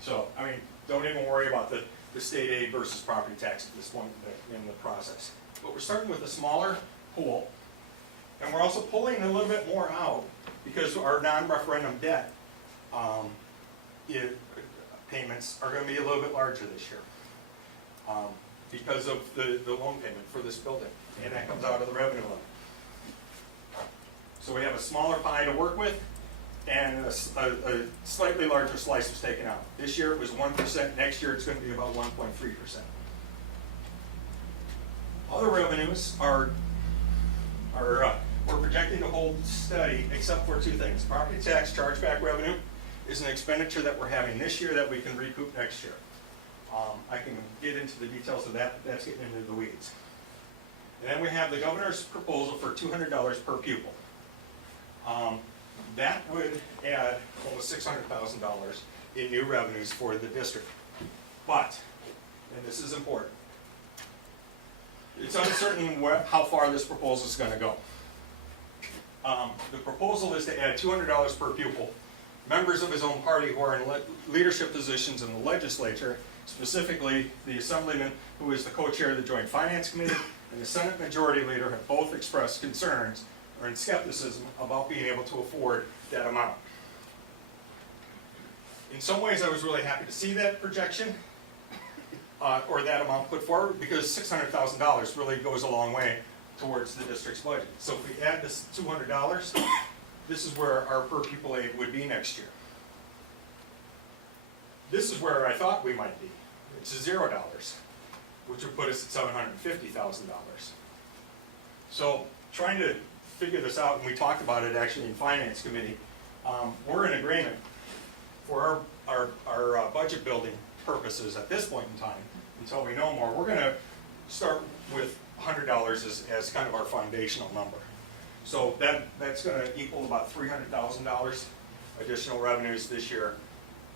So, I mean, don't even worry about the state aid versus property tax at this point in the process. But we're starting with a smaller pool, and we're also pulling a little bit more out because our non-referendum debt payments are gonna be a little bit larger this year because of the loan payment for this building, and that comes out of the revenue limit. So we have a smaller pie to work with, and a slightly larger slice was taken out. This year it was 1%, next year it's gonna be about 1.3%. Other revenues are we're projecting to hold steady except for 2 things. Property tax chargeback revenue is an expenditure that we're having this year that we can recoup next year. I can get into the details of that, but that's getting into the weeds. And then we have the governor's proposal for $200 per pupil. That would add almost $600,000 in new revenues for the district. But, and this is important, it's uncertain how far this proposal is going to go. The proposal is to add $200 per pupil. Members of his own party who are in leadership positions in the legislature, specifically the Assemblyman who is the co-chair of the Joint Finance Committee and the Senate Majority Leader, have both expressed concerns or skepticism about being able to afford that amount. In some ways, I was really happy to see that projection, or that amount put forward, because $600,000 really goes a long way towards the district's budget. So if we add this $200, this is where our per pupil aid would be next year. This is where I thought we might be. It's $0, which would put us at $750,000. So trying to figure this out, and we talked about it actually in Finance Committee, we're in agreement for our budget building purposes at this point in time, until we know more. We're gonna start with $100 as kind of our foundational number. So that's gonna equal about $300,000 additional revenues this year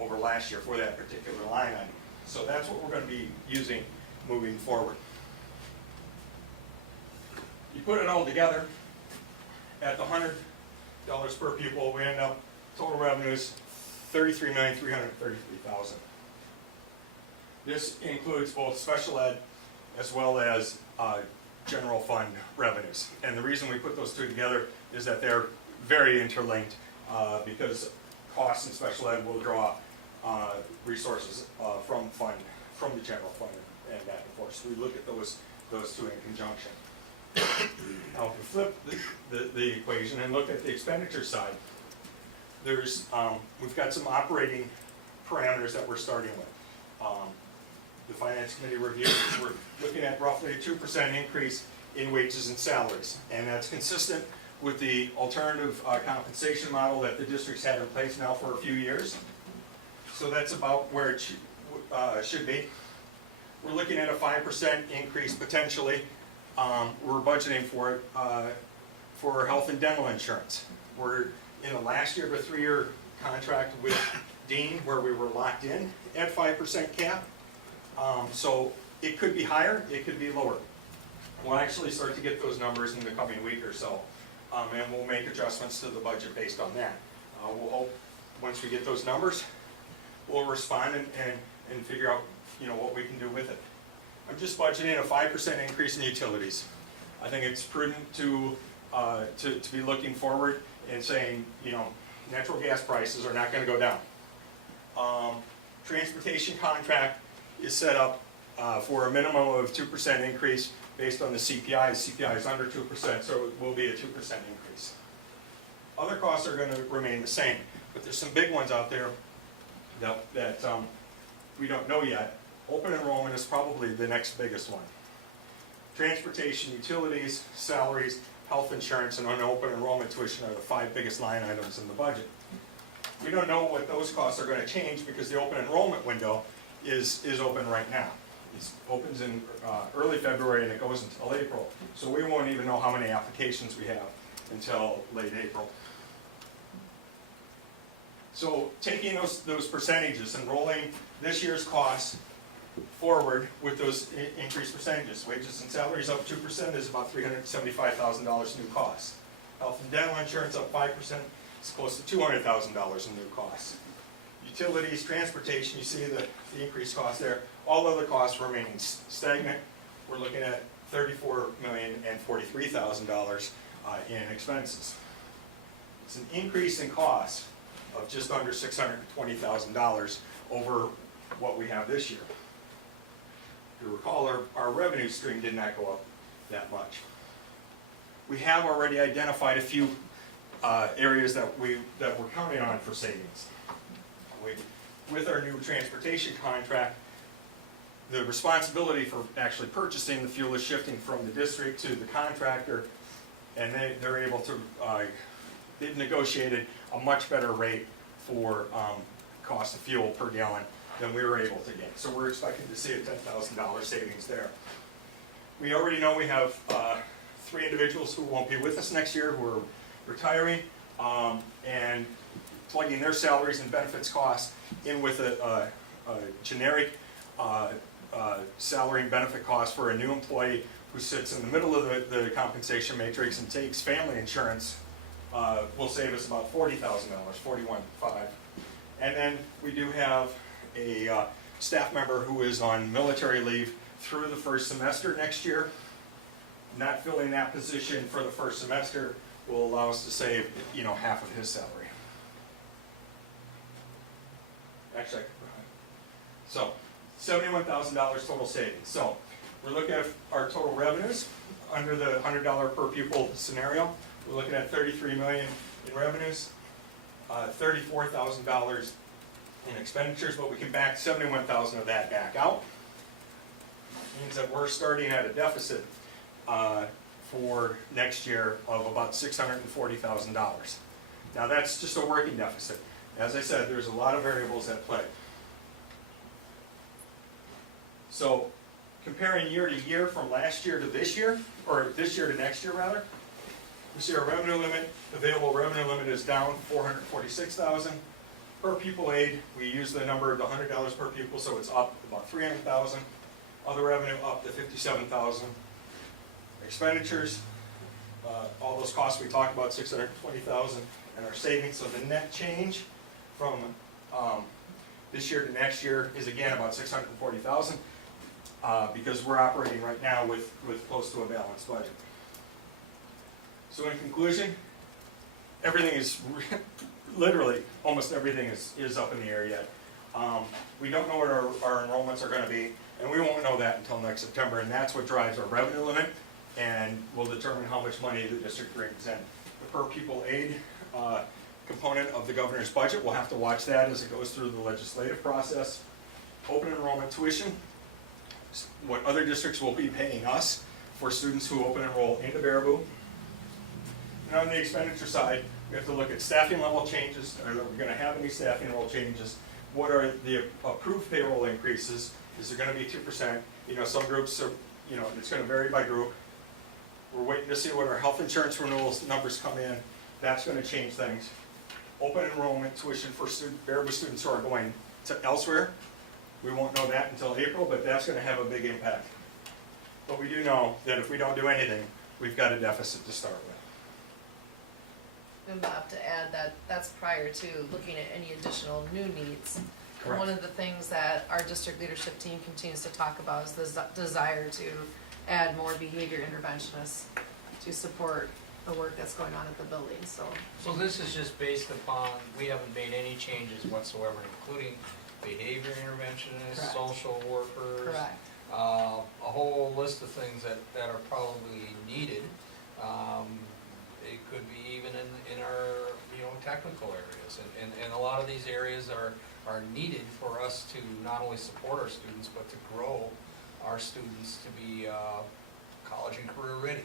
over last year for that particular line item. So that's what we're gonna be using moving forward. You put it all together, at the $100 per pupil, we end up total revenues $33,333,000. This includes both special ed as well as general fund revenues. And the reason we put those two together is that they're very interlinked, because costs in special ed will draw resources from the general fund and back and forth. So we look at those two in conjunction. Now, if we flip the equation and look at the expenditure side, we've got some operating parameters that we're starting with. The Finance Committee review, we're looking at roughly a 2% increase in wages and salaries. And that's consistent with the alternative compensation model that the district's had in place now for a few years. So that's about where it should be. We're looking at a 5% increase potentially. We're budgeting for it for health and dental insurance. We're in the last year of a 3-year contract with Dean where we were locked in at 5% cap. So it could be higher, it could be lower. We'll actually start to get those numbers in the coming week or so, and we'll make adjustments to the budget based on that. We'll hope once we get those numbers, we'll respond and figure out what we can do with it. I'm just budgeting a 5% increase in utilities. I think it's prudent to be looking forward and saying, natural gas prices are not going to go down. Transportation contract is set up for a minimum of 2% increase based on the CPI. The CPI is under 2%, so it will be a 2% increase. Other costs are going to remain the same, but there's some big ones out there that we don't know yet. Open enrollment is probably the next biggest one. Transportation, utilities, salaries, health insurance, and open enrollment tuition are the 5 biggest line items in the budget. We don't know what those costs are going to change because the open enrollment window is open right now. It opens in early February and it goes until April. So we won't even know how many applications we have until late April. So taking those percentages and rolling this year's costs forward with those increased percentages. Wages and salaries up 2% is about $375,000 new costs. Health and dental insurance up 5% is close to $200,000 in new costs. Utilities, transportation, you see the increased costs there. All other costs remaining stagnant. We're looking at $34,043,000 in expenses. It's an increase in cost of just under $620,000 over what we have this year. If you recall, our revenue stream did not go up that much. We have already identified a few areas that we're counting on for savings. With our new transportation contract, the responsibility for actually purchasing the fuel is shifting from the district to the contractor, and they're able to, they've negotiated a much better rate for cost of fuel per gallon than we were able to get. So we're expecting to see a $10,000 savings there. We already know we have 3 individuals who won't be with us next year who are retiring, and plugging their salaries and benefits costs in with a generic salary and benefit cost for a new employee who sits in the middle of the compensation matrix and takes family insurance will save us about $40,000, $41,500. And then we do have a staff member who is on military leave through the first semester next year. Not filling that position for the first semester will allow us to save, half of his salary. Actually, so $71,000 total savings. So we're looking at our total revenues under the $100 per pupil scenario. We're looking at $33 million in revenues, $34,000 in expenditures, but we can back $71,000 of that back out. Means that we're starting at a deficit for next year of about $640,000. Now that's just a working deficit. As I said, there's a lot of variables at play. So comparing year to year from last year to this year, or this year to next year rather, we see our revenue limit, available revenue limit is down $446,000. Per pupil aid, we use the number of the $100 per pupil, so it's up about $300,000. Other revenue up to $57,000. Expenditures, all those costs we talked about, $620,000, and our savings. So the net change from this year to next year is again about $640,000 because we're operating right now with close to a balanced budget. So in conclusion, everything is literally almost everything is up in the air yet. We don't know what our enrollments are going to be, and we won't know that until next September, and that's what drives our revenue limit and will determine how much money the district brings in. The per pupil aid component of the governor's budget, we'll have to watch that as it goes through the legislative process. Open enrollment tuition, what other districts will be paying us for students who open enroll into Baraboo. And on the expenditure side, we have to look at staffing level changes. Are we going to have any staffing level changes? What are the approved payroll increases? Is there going to be 2%? Some groups are, it's going to vary by group. We're waiting to see what our health insurance renewals numbers come in. That's going to change things. Open enrollment tuition for Baraboo students who are going to elsewhere. We won't know that until April, but that's going to have a big impact. But we do know that if we don't do anything, we've got a deficit to start with. And Bob, to add that, that's prior to looking at any additional new needs. And one of the things that our district leadership team continues to talk about is the desire to add more behavior interventionists to support the work that's going on at the building, so. So this is just based upon, we haven't made any changes whatsoever, including behavior interventionists, Correct. social workers. Correct. A whole list of things that are probably needed. It could be even in our, technical areas. And a lot of these areas are needed for us to not only support our students, but to grow our students to be college and career ready.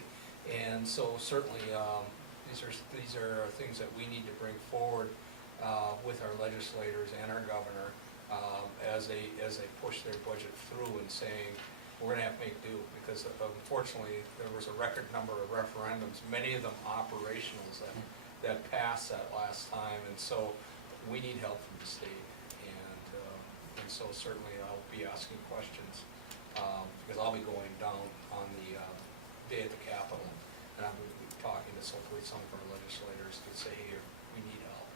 And so certainly, these are things that we need to bring forward with our legislators and our governor as they push their budget through and saying, we're gonna have to make do, because unfortunately, there was a record number of referendums, many of them operationals that passed that last time, and so we need help from the state. And so certainly I'll be asking questions, because I'll be going down on the day at the Capitol, and I'm gonna be talking to hopefully some of our legislators to say, hey, we need help.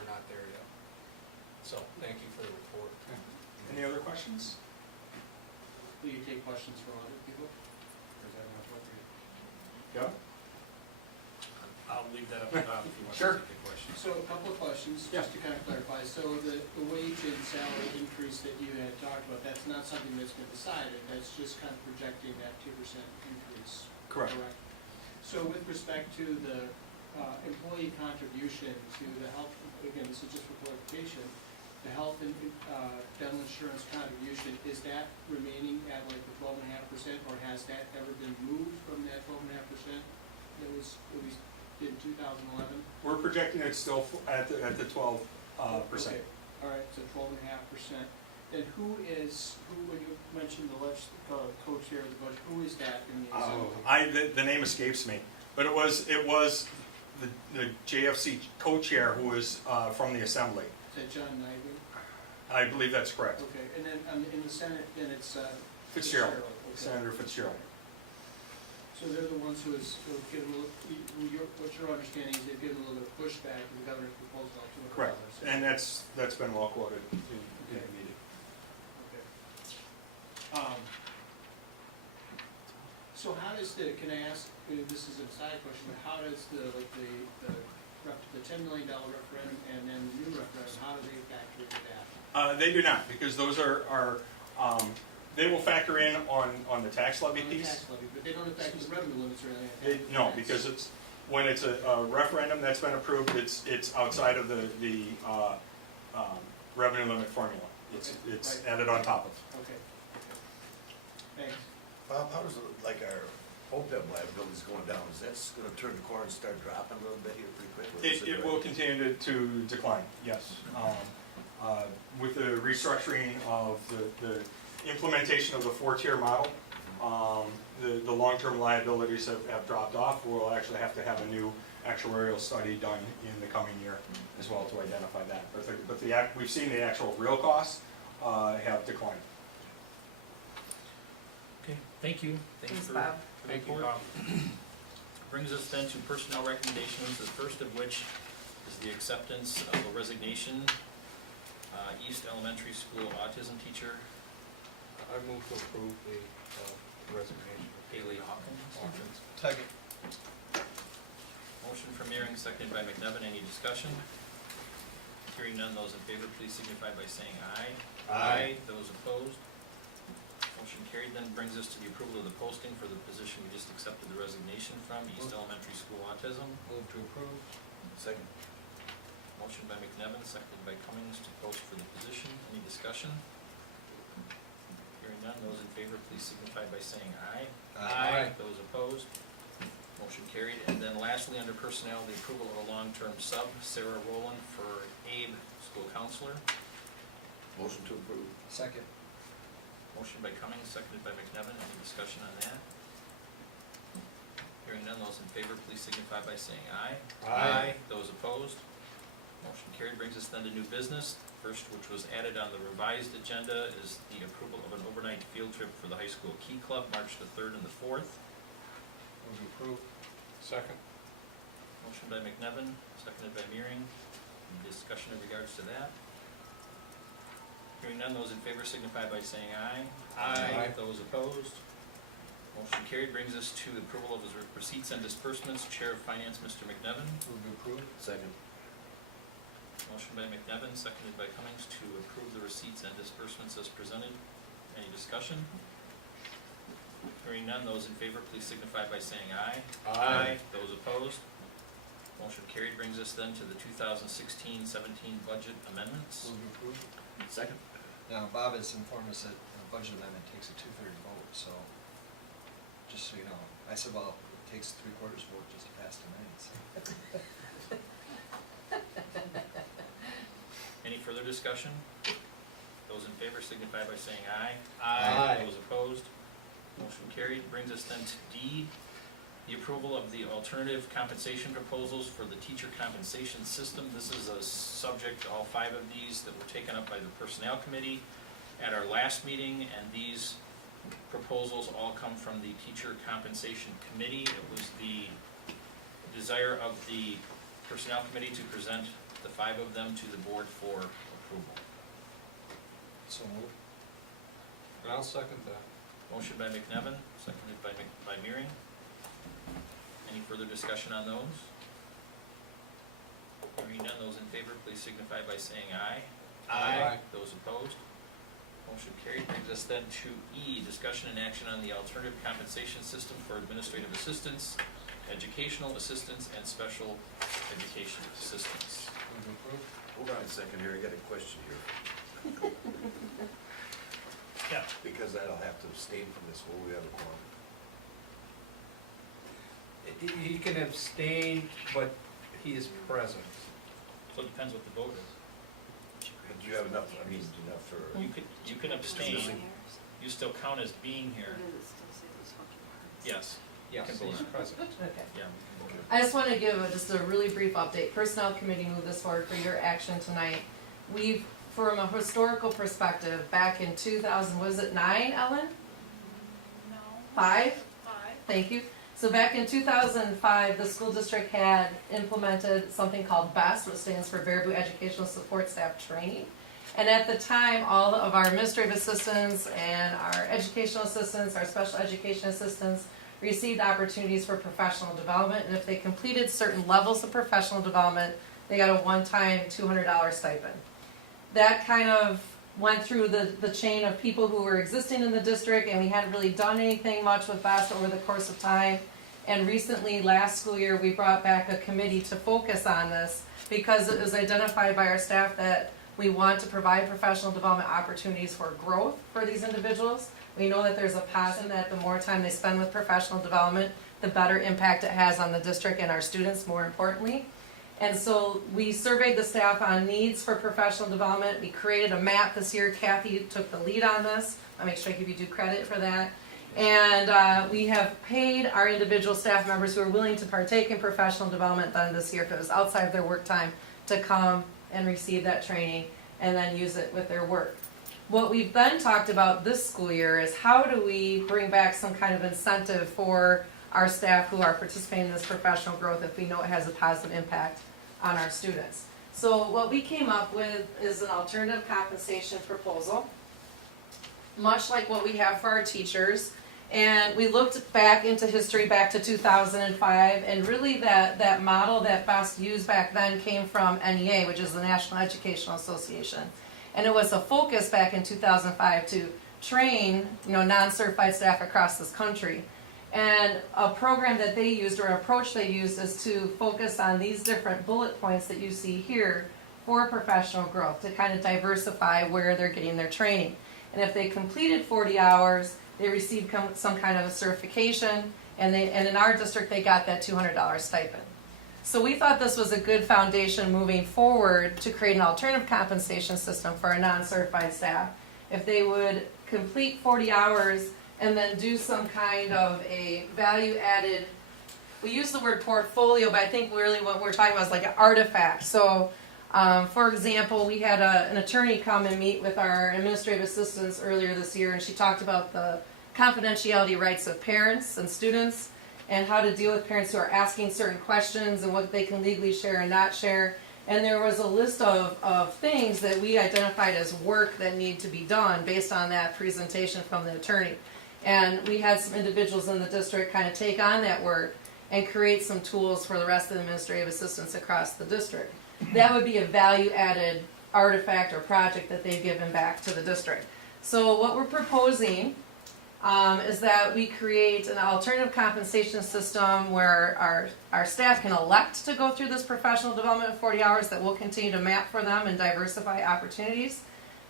We're not there yet. So, thank you for the report. Any other questions? Do you take questions from other people? Or is that not appropriate? Yeah? I'll leave that up to Bob if you want Sure. to take a question. So a couple of questions, just to kind of clarify. So the wage and salary increase that you had talked about, that's not something that's been decided, that's just kind of projecting that 2% increase? Correct. So with respect to the employee contribution to the health, again, this is just for clarification, the health and dental insurance contribution, is that remaining at like the 12.5%, or has that ever been moved from that 12.5% that was in 2011? We're projecting it still at the 12%. Okay. All right, so 12.5%. And who, when you mentioned the co-chair of the budget, who is that in the assembly? The name escapes me, but it was the JFC co-chair who was from the assembly. Is that John Nyman? I believe that's correct. Okay, and then in the Senate, then it's Fitzgerald, Okay. Senator Fitzgerald. So they're the ones who have given a little, what your understanding is they've given a little bit of pushback to the governor's proposal of $200. Correct, and that's been well quoted in the meeting. Okay. So how does can I ask, this is a side question, but how does the $10 million referendum and then the new referendum, how do they factor into that? They do not, because those are they will factor in on the tax levy On the piece. tax levy, but they don't affect the revenue limits or anything? No, because when it's a referendum that's been approved, it's outside of the revenue limit formula. It's Right. added on top of. Okay. Thanks. Bob, how does, like our OPEB liabilities going down, is that gonna turn the corner and start dropping a little bit here pretty quick? Or is It will continue to decline, yes. With the restructuring of the implementation of the four-tier model, the long-term liabilities have dropped off. We'll actually have to have a new actuarial study done in the coming year as well to identify that. But we've seen the actual real costs have declined. Okay, thank you. Thanks, for Bob. the Thank you, report. Bob. Brings us then to personnel recommendations, the first of which is the acceptance of a resignation, East Elementary School autism teacher, I move to approve the resignation. Haley Hawkins. Second. Motion from Mearing, seconded by McNevin. Any discussion? Hearing none, those in favor, please signify by saying aye. Aye. Those opposed? Motion carried. Then brings us to the approval of the posting for the position we just accepted the resignation from, East Elementary School autism. Move to approve. Second. Motion by McNevin, seconded by Cummings to post for the position. Any discussion? Hearing none, those in favor, please signify by saying aye. Aye. Those opposed? Motion carried. And then lastly, under personnel, the approval of a long-term sub, Sarah Rowland, for Abe, school counselor. Motion to approve. Second. Motion by Cummings, seconded by McNevin. Any discussion on that? Hearing none, those in favor, please signify by saying aye. Aye. Those opposed? Motion carried. Brings us then to new business. First, which was added on the revised agenda, is the approval of an overnight field trip for the high school Key Club, March the 3rd and the 4th. Move to approve. Second. Motion by McNevin, seconded by Mearing. Any discussion in regards to that? Hearing none, those in favor signify by saying aye. Aye. Those opposed? Motion carried. Brings us to the approval of his receipts and disbursements. Chair of Finance, Mr. McNevin. Move to approve. Second. Motion by McNevin, seconded by Cummings to approve the receipts and disbursements as presented. Any discussion? Hearing none, those in favor, please signify by saying aye. Aye. Those opposed? Motion carried. Brings us then to the 2016-17 budget amendments. Move to approve. Second. Now, Bob has informed us that a budget amendment takes a 2/3 vote, so, just so you know. I said, well, it takes 3/4 vote just to pass tonight, so. Any further discussion? Those in favor signify by saying aye. Aye. Those opposed? Motion carried. Brings us then to D, the approval of the alternative compensation proposals for the teacher compensation system. This is a subject, all 5 of these, that were taken up by the Personnel Committee at our last meeting, and these proposals all come from the Teacher Compensation Committee. It was the desire of the Personnel Committee to present the 5 of them to the board for approval. So moved. And I'll second that. Motion by McNevin, seconded by Mearing. Any further discussion on those? Hearing none, those in favor, please signify by saying aye. Aye. Those opposed? Motion carried. Brings us then to E, discussion and action on the alternative compensation system for administrative assistants, educational assistants, and special education assistants. Move to approve. Hold on a second here, I got a question here. Yeah. Because that'll have to abstain from this, will we have a quorum? He can abstain, but he is present. So it depends what the vote is. Do you have enough, enough for? You can abstain, you still count as being here. Yes. Yes, Can he's vote. present. Okay. Yeah. I just want to give just a really brief update. Personnel Committee moved this forward for your action tonight. We've, from a historical perspective, back in 2000, was it 9, Ellen? No. 5? 5. Thank you. So back in 2005, the school district had implemented something called BEST, which stands for Baraboo Educational Support Staff Training. And at the time, all of our administrative assistants and our educational assistants, our special education assistants, received opportunities for professional development. And if they completed certain levels of professional development, they got a one-time $200 stipend. That kind of went through the chain of people who were existing in the district, and we hadn't really done anything much with BEST over the course of time. And recently, last school year, we brought back a committee to focus on this because it was identified by our staff that we want to provide professional development opportunities for growth for these individuals. We know that there's a positive that the more time they spend with professional development, the better impact it has on the district and our students, more importantly. And so we surveyed the staff on needs for professional development. We created a map this year. Kathy took the lead on this. I'll make sure I give you due credit for that. And we have paid our individual staff members who are willing to partake in professional development then this year, if it was outside of their work time, to come and receive that training and then use it with their work. What we've then talked about this school year is how do we bring back some kind of incentive for our staff who are participating in this professional growth if we know it has a positive impact on our students. So what we came up with is an alternative compensation proposal, much like what we have for our teachers. And we looked back into history back to 2005, and really that model that BEST used back then came from NEA, which is the National Educational Association. And it was a focus back in 2005 to train, non-certified staff across this country. And a program that they used, or an approach they used, is to focus on these different bullet points that you see here for professional growth, to kind of diversify where they're getting their training. And if they completed 40 hours, they received some kind of a certification, and in our district, they got that $200 stipend. So we thought this was a good foundation moving forward to create an alternative compensation system for our non-certified staff. If they would complete 40 hours and then do some kind of a value-added, we use the word portfolio, but I think really what we're talking about is like an artifact. So, for example, we had an attorney come and meet with our administrative assistants earlier this year, and she talked about the confidentiality rights of parents and students, and how to deal with parents who are asking certain questions and what they can legally share and not share. And there was a list of things that we identified as work that need to be done based on that presentation from the attorney. And we had some individuals in the district kind of take on that work and create some tools for the rest of the administrative assistants across the district. That would be a value-added artifact or project that they've given back to the district. So what we're proposing is that we create an alternative compensation system where our staff can elect to go through this professional development of 40 hours that we'll continue to map for them and diversify opportunities.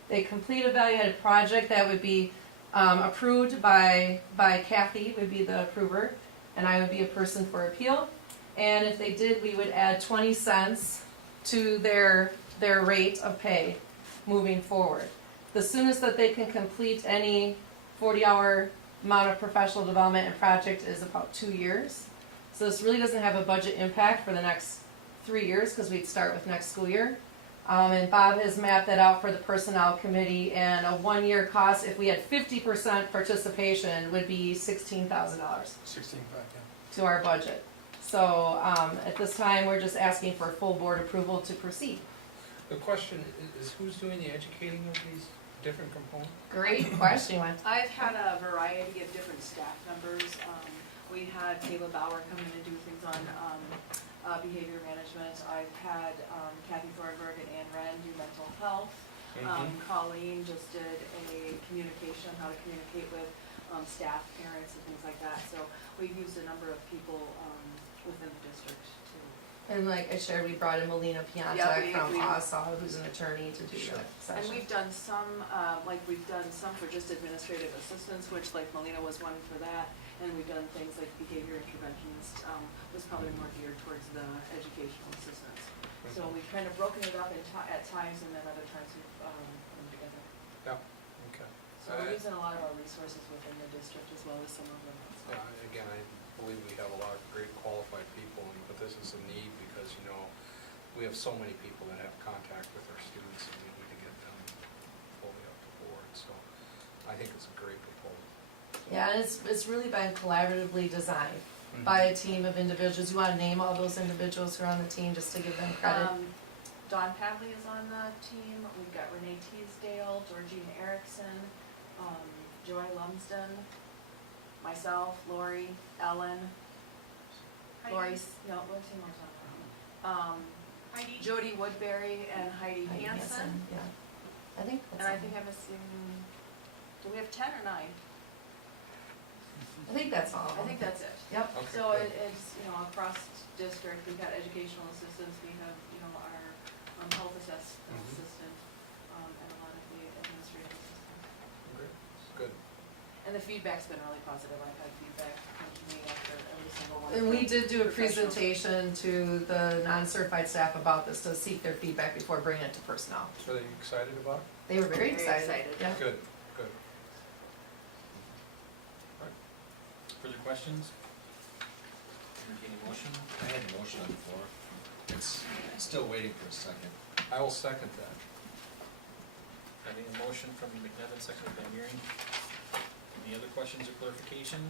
They complete a value-added project that would be approved by Kathy, would be the approver, and I would be a person for appeal. And if they did, we would add 20 cents to their rate of pay moving forward. The soonest that they can complete any 40-hour amount of professional development and project is about 2 years. So this really doesn't have a budget impact for the next 3 years because we'd start with next school year. And Bob has mapped that out for the personnel committee, and a 1-year cost, if we had 50% participation, would be $16,000 to our budget. So at this time, we're just asking for full board approval to proceed. The question is who's doing the educating of these different components? Great question. I've had a variety of different staff members. We had Kayla Bauer come in and do things on behavior management. I've had Kathy Thornburg and Ann Wren do mental health. Colleen just did a communication, how to communicate with staff, parents, and things like that. So we've used a number of people within the district too. And like I shared, we brought in Melina Pianta from ASA, who's an attorney, to do that session. And we've done some, for just administrative assistants, which like Melina was one for that. And we've done things like behavior interventionist, was probably more geared towards the educational assistants. So we've kind of broken it up at times, and then other times we've put them together. Yeah, okay. So we're using a lot of our resources within the district as well as some of them outside. Again, I believe we have a lot of great qualified people, but this is a need because, we have so many people that have contact with our students, and we need to get them fully up to board. So I think it's a great proposal. Yeah, and it's really been collaboratively designed. by a team of individuals. You wanna name all those individuals who are on the team, just to give them credit? Dawn Pavley is on the team, we've got Renee Teasdale, Georgina Erickson, Joy Lumsden, myself, Lori, Ellen, Lori's, no, what's her more time? Heidi. Jody Woodbury and Heidi Heidi Hansen. Yeah, I think And that's, I think I'm missing, do we have 10 or 9? I think that's all. I think that's it. Yep. Okay, So good. it's, across district, we've got educational assistants, we have, our health assistant, and a lot of the administrative assistants. Good. And the feedback's been really positive, I've had feedback come to me after every single one. And of we the did do a professionals. presentation to the non-certified staff about this, to seek their feedback before bringing it to personnel. So are you excited about it? They were very Very excited. excited. Yeah. Good, good. Further questions? Entertaining motion? I had a motion on the floor. It's still waiting for a second. I will second that. Having a motion from McNevin, seconded by Mearing. Any other questions or clarification?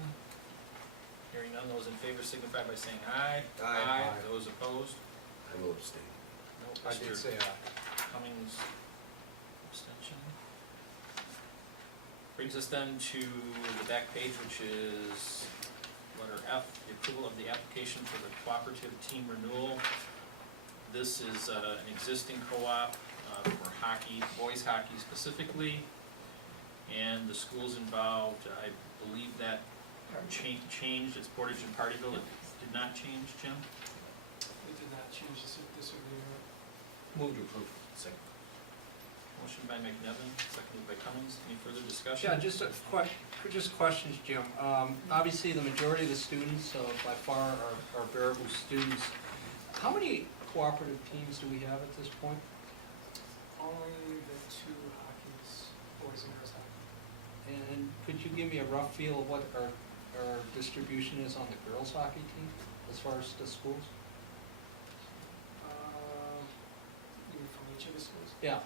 Hearing none, those in favor signify by saying aye. Aye. Aye. Those opposed? I will abstain. No. I did Mr. say aye. Cummings, abstention. Brings us then to the back page, which is letter F, the approval of the application for the cooperative team renewal. This is an existing co-op for hockey, boys hockey specifically, and the schools involved, I believe that changed, it's Portage and Partyville, it did not change, Jim? It did not change this agreement. Move to approve. Second. Motion by McNevin, seconded by Cummings, any further discussion? Yeah, just just questions, Jim. Obviously, the majority of the students, by far, are Baraboo students. How many cooperative teams do we have at this point? Only the 2 hockeys, boys and girls hockey. And could you give me a rough feel of what our distribution is on the girls hockey team, as far as the schools? You mean from each of the schools? Yeah.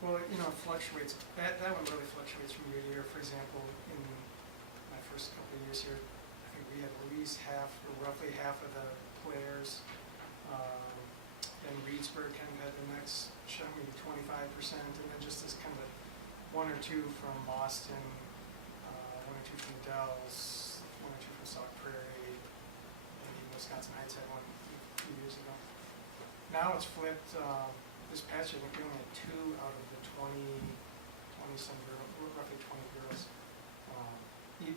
Well, it fluctuates. That one really fluctuates from year to year. For example, in my first couple of years here, I think we had at least roughly half of the players. Then Reedsburg kind of had the next chunk, maybe 25%, and then just as kind of 1 or 2 from Boston, 1 or 2 from Dells, 1 or 2 from Sauk Prairie, and even Wisconsin Heights had one a few years ago. Now it's flipped. This past year, I think we only had 2 out of the 20-some girls, roughly 20 girls.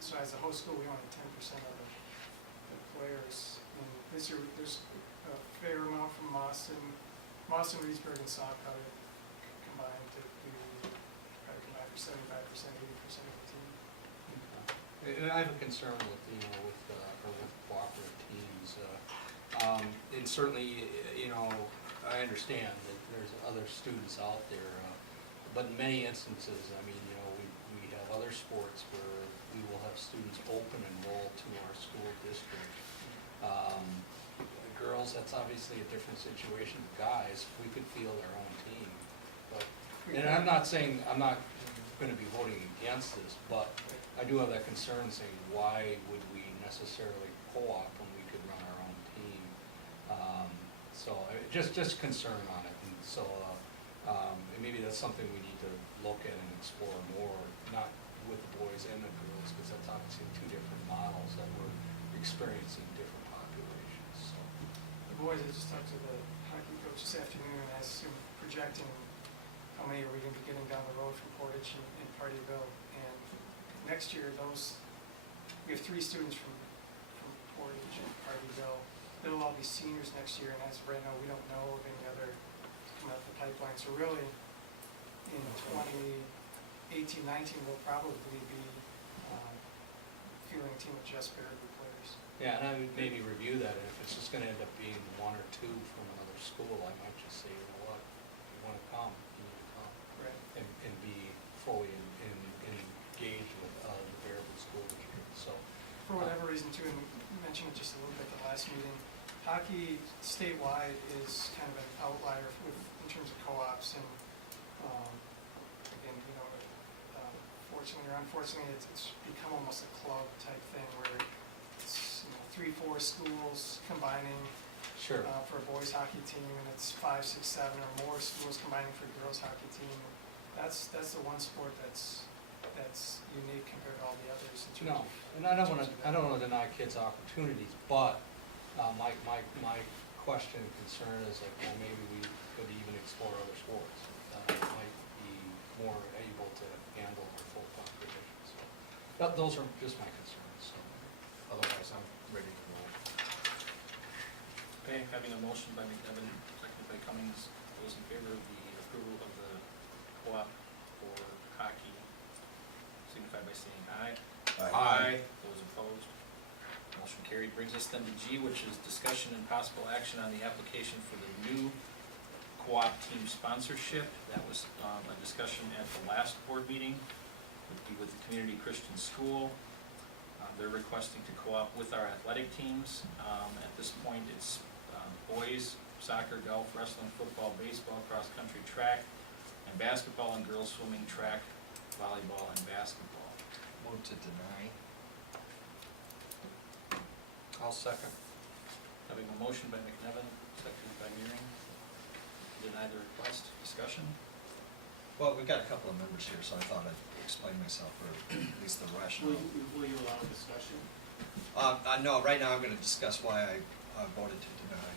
So as a whole school, we only had 10% of the players. And this year, there's a fair amount from Boston, Reedsburg, and Sauk probably combined to probably combined for 75%, 80% of the team. And I have a concern with, with cooperative teams. And certainly, I understand that there's other students out there, but in many instances, we have other sports where we will have students open enroll to our school district. Girls, that's obviously a different situation. Guys, we could field our own team, but, and I'm not saying, I'm not gonna be voting against this, but I do have that concern saying, why would we necessarily co-op when we could run our own team? So, just concern on it, and so, and maybe that's something we need to look at and explore more, not with the boys and the girls, because that's obviously 2 different models that we're experiencing different populations, so. The boys, I just talked to the hockey coach this afternoon, and I asked him, projecting how many are we gonna be getting down the road from Portage and Partyville, and next year, we have 3 students from Portage and Partyville. They'll all be seniors next year, and as of right now, we don't know of any other coming up the pipeline. So really, in 2018-19, we'll probably be fielding a team of just Baraboo players. Yeah, and I would maybe review that, and if it's just gonna end up being 1 or 2 from another school, I might just say, you know what, if you wanna come, you need to come. Right. And be fully engaged with the Baraboo school district, so. For whatever reason too, and we mentioned it just a little bit at the last meeting, hockey statewide is kind of an outlier in terms of co-ops, and again, fortunately or unfortunately, it's become almost a club type thing where it's 3-4 schools combining Sure. for a boys hockey team, and it's 5, 6, 7 or more schools combining for a girls hockey team. That's the one sport that's unique compared to all the others. in terms No, of- and I don't wanna deny kids opportunities, but, my question and concern is like, well, maybe we could even explore other sports that might be more able to handle our full population, so. But those are just my concerns, so, otherwise I'm ready to roll. Okay, having a motion by McNevin, seconded by Cummings, those in favor of the approval of the co-op for hockey, signify by saying aye. Aye. Those opposed, motion carried. Brings us then to G, which is discussion and possible action on the application for the new co-op team sponsorship. That was a discussion at the last board meeting, would be with the Community Christian School. They're requesting to co-op with our athletic teams. At this point, it's boys, soccer, golf, wrestling, football, baseball, cross-country, track, and basketball, and girls swimming, track, volleyball, and basketball. Move to deny. I'll second. Having a motion by McNevin, seconded by Mearing, to deny the request. Discussion? Well, we've got a couple of members here, so I thought I'd explain myself, or at least the rationale. Will you allow discussion? No, right now I'm gonna discuss why I voted to deny.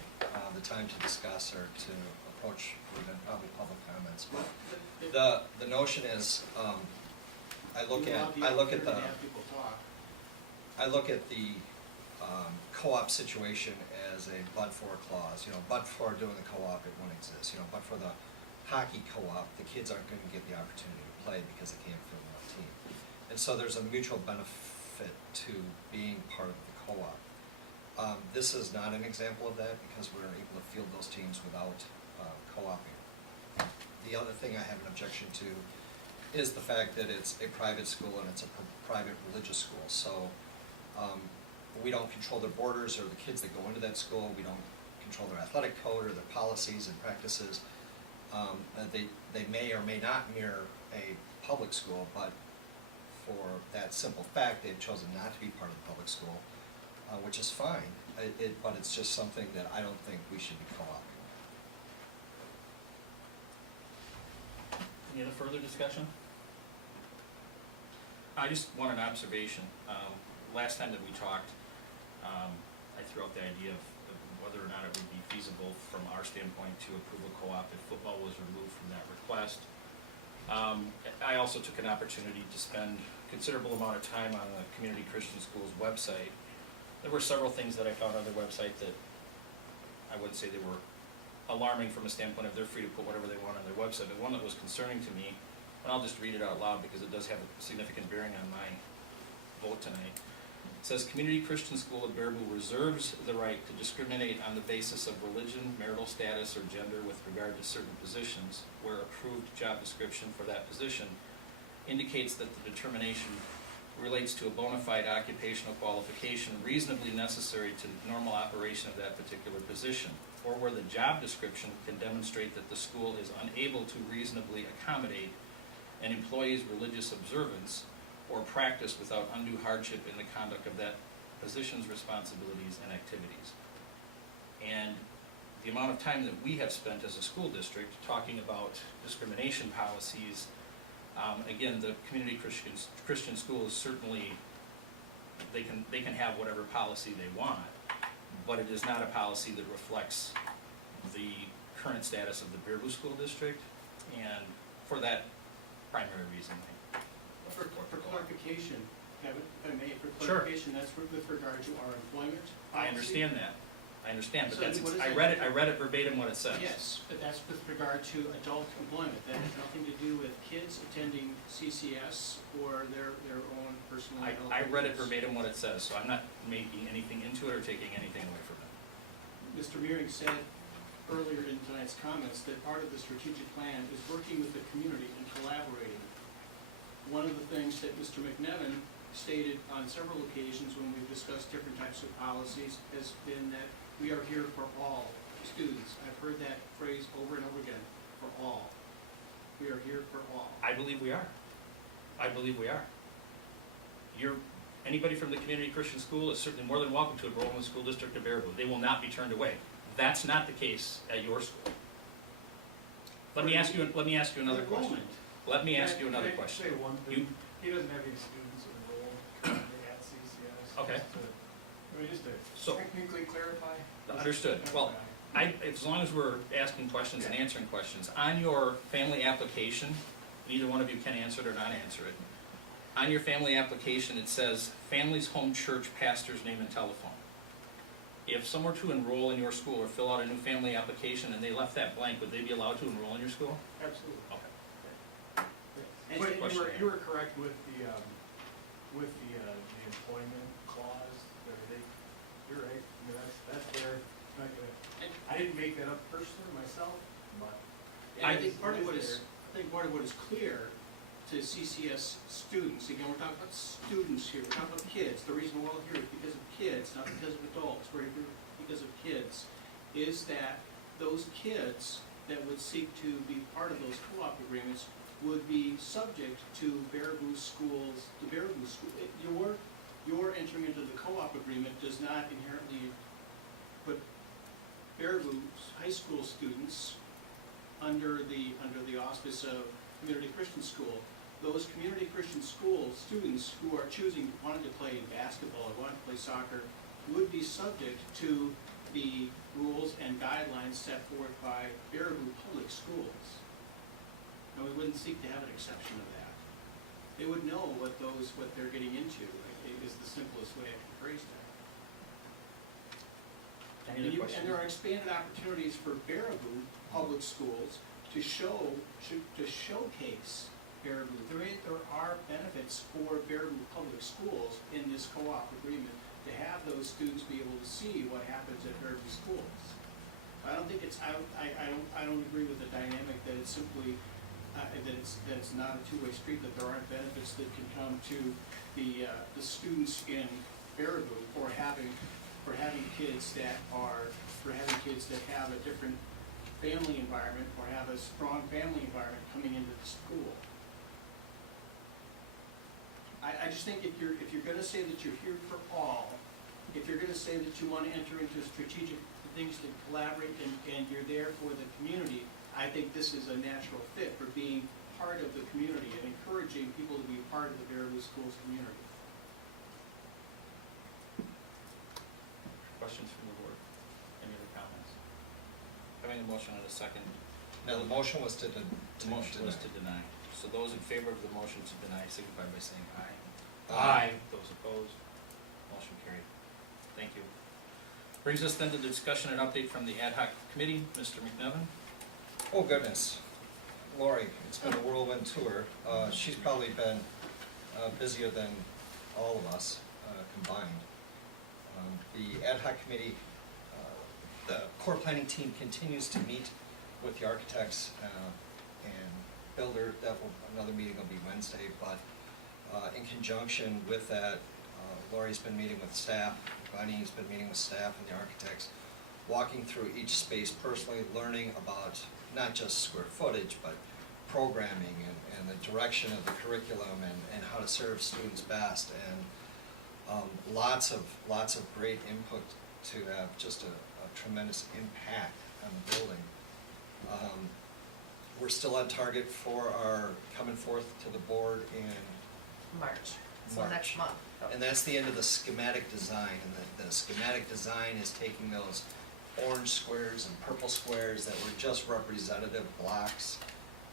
The time to discuss or to approach would have been probably public comments, but the notion is, I look at the Have people talk. I look at the co-op situation as a but-for clause, but for doing the co-op, it wouldn't exist, but for the hockey co-op, the kids aren't gonna get the opportunity to play because they can't field one team. And so there's a mutual benefit to being part of the co-op. This is not an example of that because we're able to field those teams without co-oping. The other thing I have an objection to is the fact that it's a private school and it's a private religious school. So we don't control their borders or the kids that go into that school. We don't control their athletic code or their policies and practices. They may or may not mirror a public school, but for that simple fact, they've chosen not to be part of the public school, which is fine. But it's just something that I don't think we should be co-opting. Any other further discussion? I just want an observation. Last time that we talked, I threw out the idea of whether or not it would be feasible from our standpoint to approve a co-op if football was removed from that request. I also took an opportunity to spend a considerable amount of time on the Community Christian School's website. There were several things that I found on their website that I wouldn't say they were alarming from a standpoint of they're free to put whatever they want on their website, but one that was concerning to me, and I'll just read it out loud because it does have a significant bearing on my vote tonight. It says, Community Christian School of Baraboo reserves the right to discriminate on the basis of religion, marital status, or gender with regard to certain positions where approved job description for that position indicates that the determination relates to a bona fide occupational qualification reasonably necessary to the normal operation of that particular position, or where the job description can demonstrate that the school is unable to reasonably accommodate an employee's religious observance or practice without undue hardship in the conduct of that position's responsibilities and activities. And the amount of time that we have spent as a school district talking about discrimination policies, again, the Community Christian School is certainly, they can have whatever policy they want, but it is not a policy that reflects the current status of the Baraboo School District, and for that primary reason, For clarification, Kevin, if I may, for Sure. clarification, that's with regard to our employment I policy? understand that, but So that's, what does I that read it verbatim what it says. Yes, but that's with regard to adult employment. That has nothing to do with kids attending CCS or their own personal development. I read it verbatim what it says, so I'm not making anything into it or taking anything away from it. Mr. Mearing said earlier in tonight's comments that part of the strategic plan is working with the community and collaborating. One of the things that Mr. McNevin stated on several occasions when we've discussed different types of policies has been that we are here for all students. I've heard that phrase over and over again, for all. We are here for all. I believe we are. I believe we are. anybody from the community Christian school is certainly more than welcome to enroll in the school district of Baraboo. They will not be turned away. That's not the case at your school. Let me ask you another question. Let me ask you another question. Say one You, thing, he doesn't have any students enrolled currently at CCS. Okay. Just to So- technically clarify. understood. Well, as long as we're asking questions and answering questions, on your family application, neither one of you can answer it or not answer it. On your family application, it says family's home church pastor's name and telephone. If someone were to enroll in your school or fill out a new family application and they left that blank, would they be allowed to enroll in your school? Absolutely. Okay. And Good question. you were correct with the employment clause, you're right, I mean, that's where, it's not gonna, I didn't make that up personally myself, but. I it think part of what is, I think part of what is clear to CCS students, again, we're talking about students here, we're talking about kids, the reason we're all here is because of kids, not because of adults, we're here because of kids, is that those kids that would seek to be part of those co-op agreements would be subject to Baraboo schools, the Baraboo school. Your entering into the co-op agreement does not inherently put Baraboo high school students under the auspice of community Christian school. Those community Christian school students who are wanting to play basketball or wanting to play soccer would be subject to the rules and guidelines set forth by Baraboo Public Schools. And we wouldn't seek to have an exception of that. They would know what they're getting into, is the simplest way I can phrase that. Any other questions? And there are expanded opportunities for Baraboo Public Schools to showcase Baraboo. There are benefits for Baraboo Public Schools in this co-op agreement to have those students be able to see what happens at Baraboo schools. I don't think I don't agree with the dynamic that it's simply that it's not a two-way street, that there aren't benefits that can come to the students in Baraboo for having kids that have a different family environment or have a strong family environment coming into the school. I just think if you're gonna say that you're here for all, if you're gonna say that you wanna enter into strategic things to collaborate and you're there for the community, I think this is a natural fit for being part of the community and encouraging people to be part of the Baraboo Schools community. Questions from the board? Any other comments? Having a motion and a second. Now, the motion was to The motion was to deny. So those in favor of the motion to deny signify by saying aye. Aye. Those opposed, motion carried. Thank you. Brings us then to the discussion and update from the ad hoc committee. Mr. McNevin? Oh, goodness. Lori, it's been a whirlwind tour. She's probably been busier than all of us combined. The ad hoc committee, the core planning team continues to meet with the architects and builder. Another meeting will be Wednesday, but in conjunction with that, Lori's been meeting with staff, Bunny's been meeting with staff and the architects, walking through each space personally, learning about not just square footage, but programming and the direction of the curriculum and how to serve students best, and lots of great input to have just a tremendous impact on the building. We're still on target for our coming forth to the board in March, so March. next month. And that's the end of the schematic design, and the schematic design is taking those orange squares and purple squares that were just representative blocks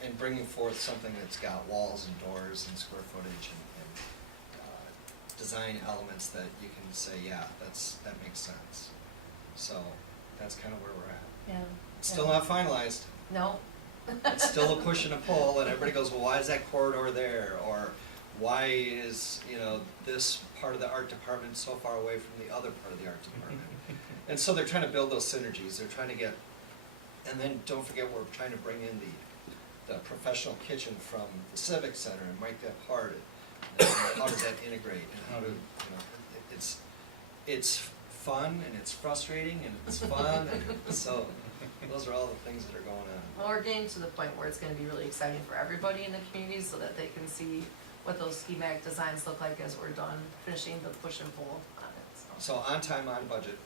and bringing forth something that's got walls and doors and square footage and design elements that you can say, yeah, that makes sense. So that's kind of where we're at. Yeah. It's still not finalized. No. It's still a push and a pull, and everybody goes, well, why is that corridor there? Or why is, this part of the art department so far away from the other part of the art department? And so they're trying to build those synergies. They're trying to get, and then don't forget, we're trying to bring in the professional kitchen from the Civic Center and make that part. And how does that integrate? And how do, it's fun and it's frustrating and it's fun. And so those are all the things that are going on. Well, we're getting to the point where it's gonna be really exciting for everybody in the community so that they can see what those schematic designs look like as we're done finishing the push and pull on it, so. So on time, on budget,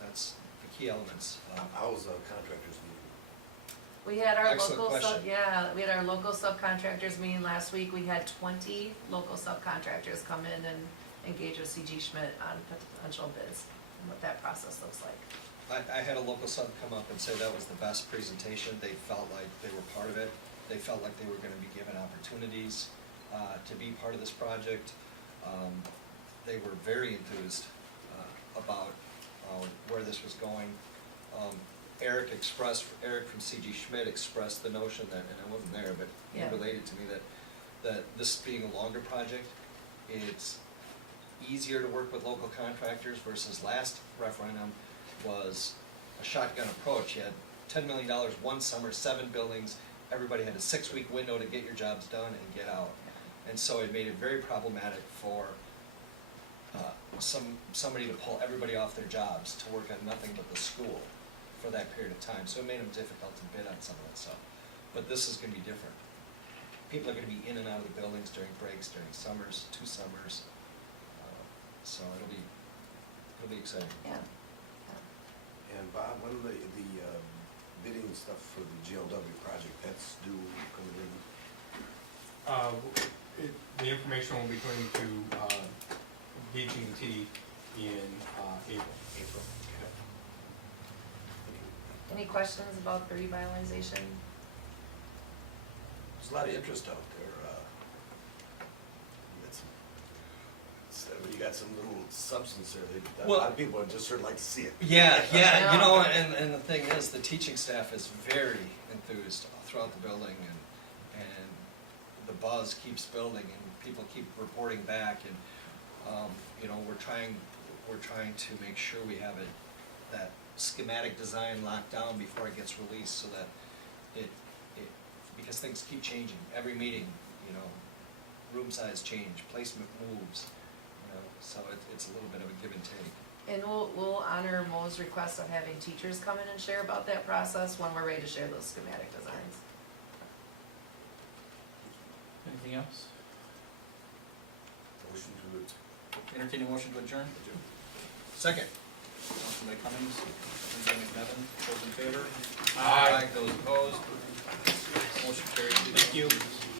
that's the key elements. How was the contractors meeting? We had our Excellent local question. we had our local subcontractors meeting last week. We had 20 local subcontractors come in and engage with CG Schmidt on potential bids and what that process looks like. I had a local sub come up and say that was the best presentation. They felt like they were part of it. They felt like they were gonna be given opportunities to be part of this project. They were very enthused about where this was going. Eric from CG Schmidt expressed the notion that, and I wasn't there, but he Yeah. related to me that this being a longer project, it's easier to work with local contractors versus last referendum was a shotgun approach. You had $10 million one summer, 7 buildings, everybody had a 6-week window to get your jobs done and get out. And so it made it very problematic for somebody to pull everybody off their jobs to work on nothing but the school for that period of time. So it made them difficult to bid on some of that stuff. But this is gonna be different. People are gonna be in and out of the buildings during breaks, during summers, 2 summers. So it'll be exciting. Yeah. And Bob, when the bidding stuff for the GLW project, that's due coming in? The information will be going to BG&T in April. Any questions about the revitalization? There's a lot of interest out there. You got some little substance there, a lot of people would just sort of like to see it. Yeah, Yeah. you know, and the thing is, the teaching staff is very enthused throughout the building, and the buzz keeps building, and people keep reporting back, and, you know, we're trying to make sure we have that schematic design locked down before it gets released, so that because things keep changing, every meeting, you know, room size change, placement moves, you know, so it's a little bit of a give and take. And we'll honor Mo's request of having teachers come in and share about that process when we're ready to share those schematic designs. Anything else? Motion to Entertain a motion to adjourn? Second. Motion by Cummings, second by McNevin, those in favor? Aye. Those opposed? Motion carried. Thank you.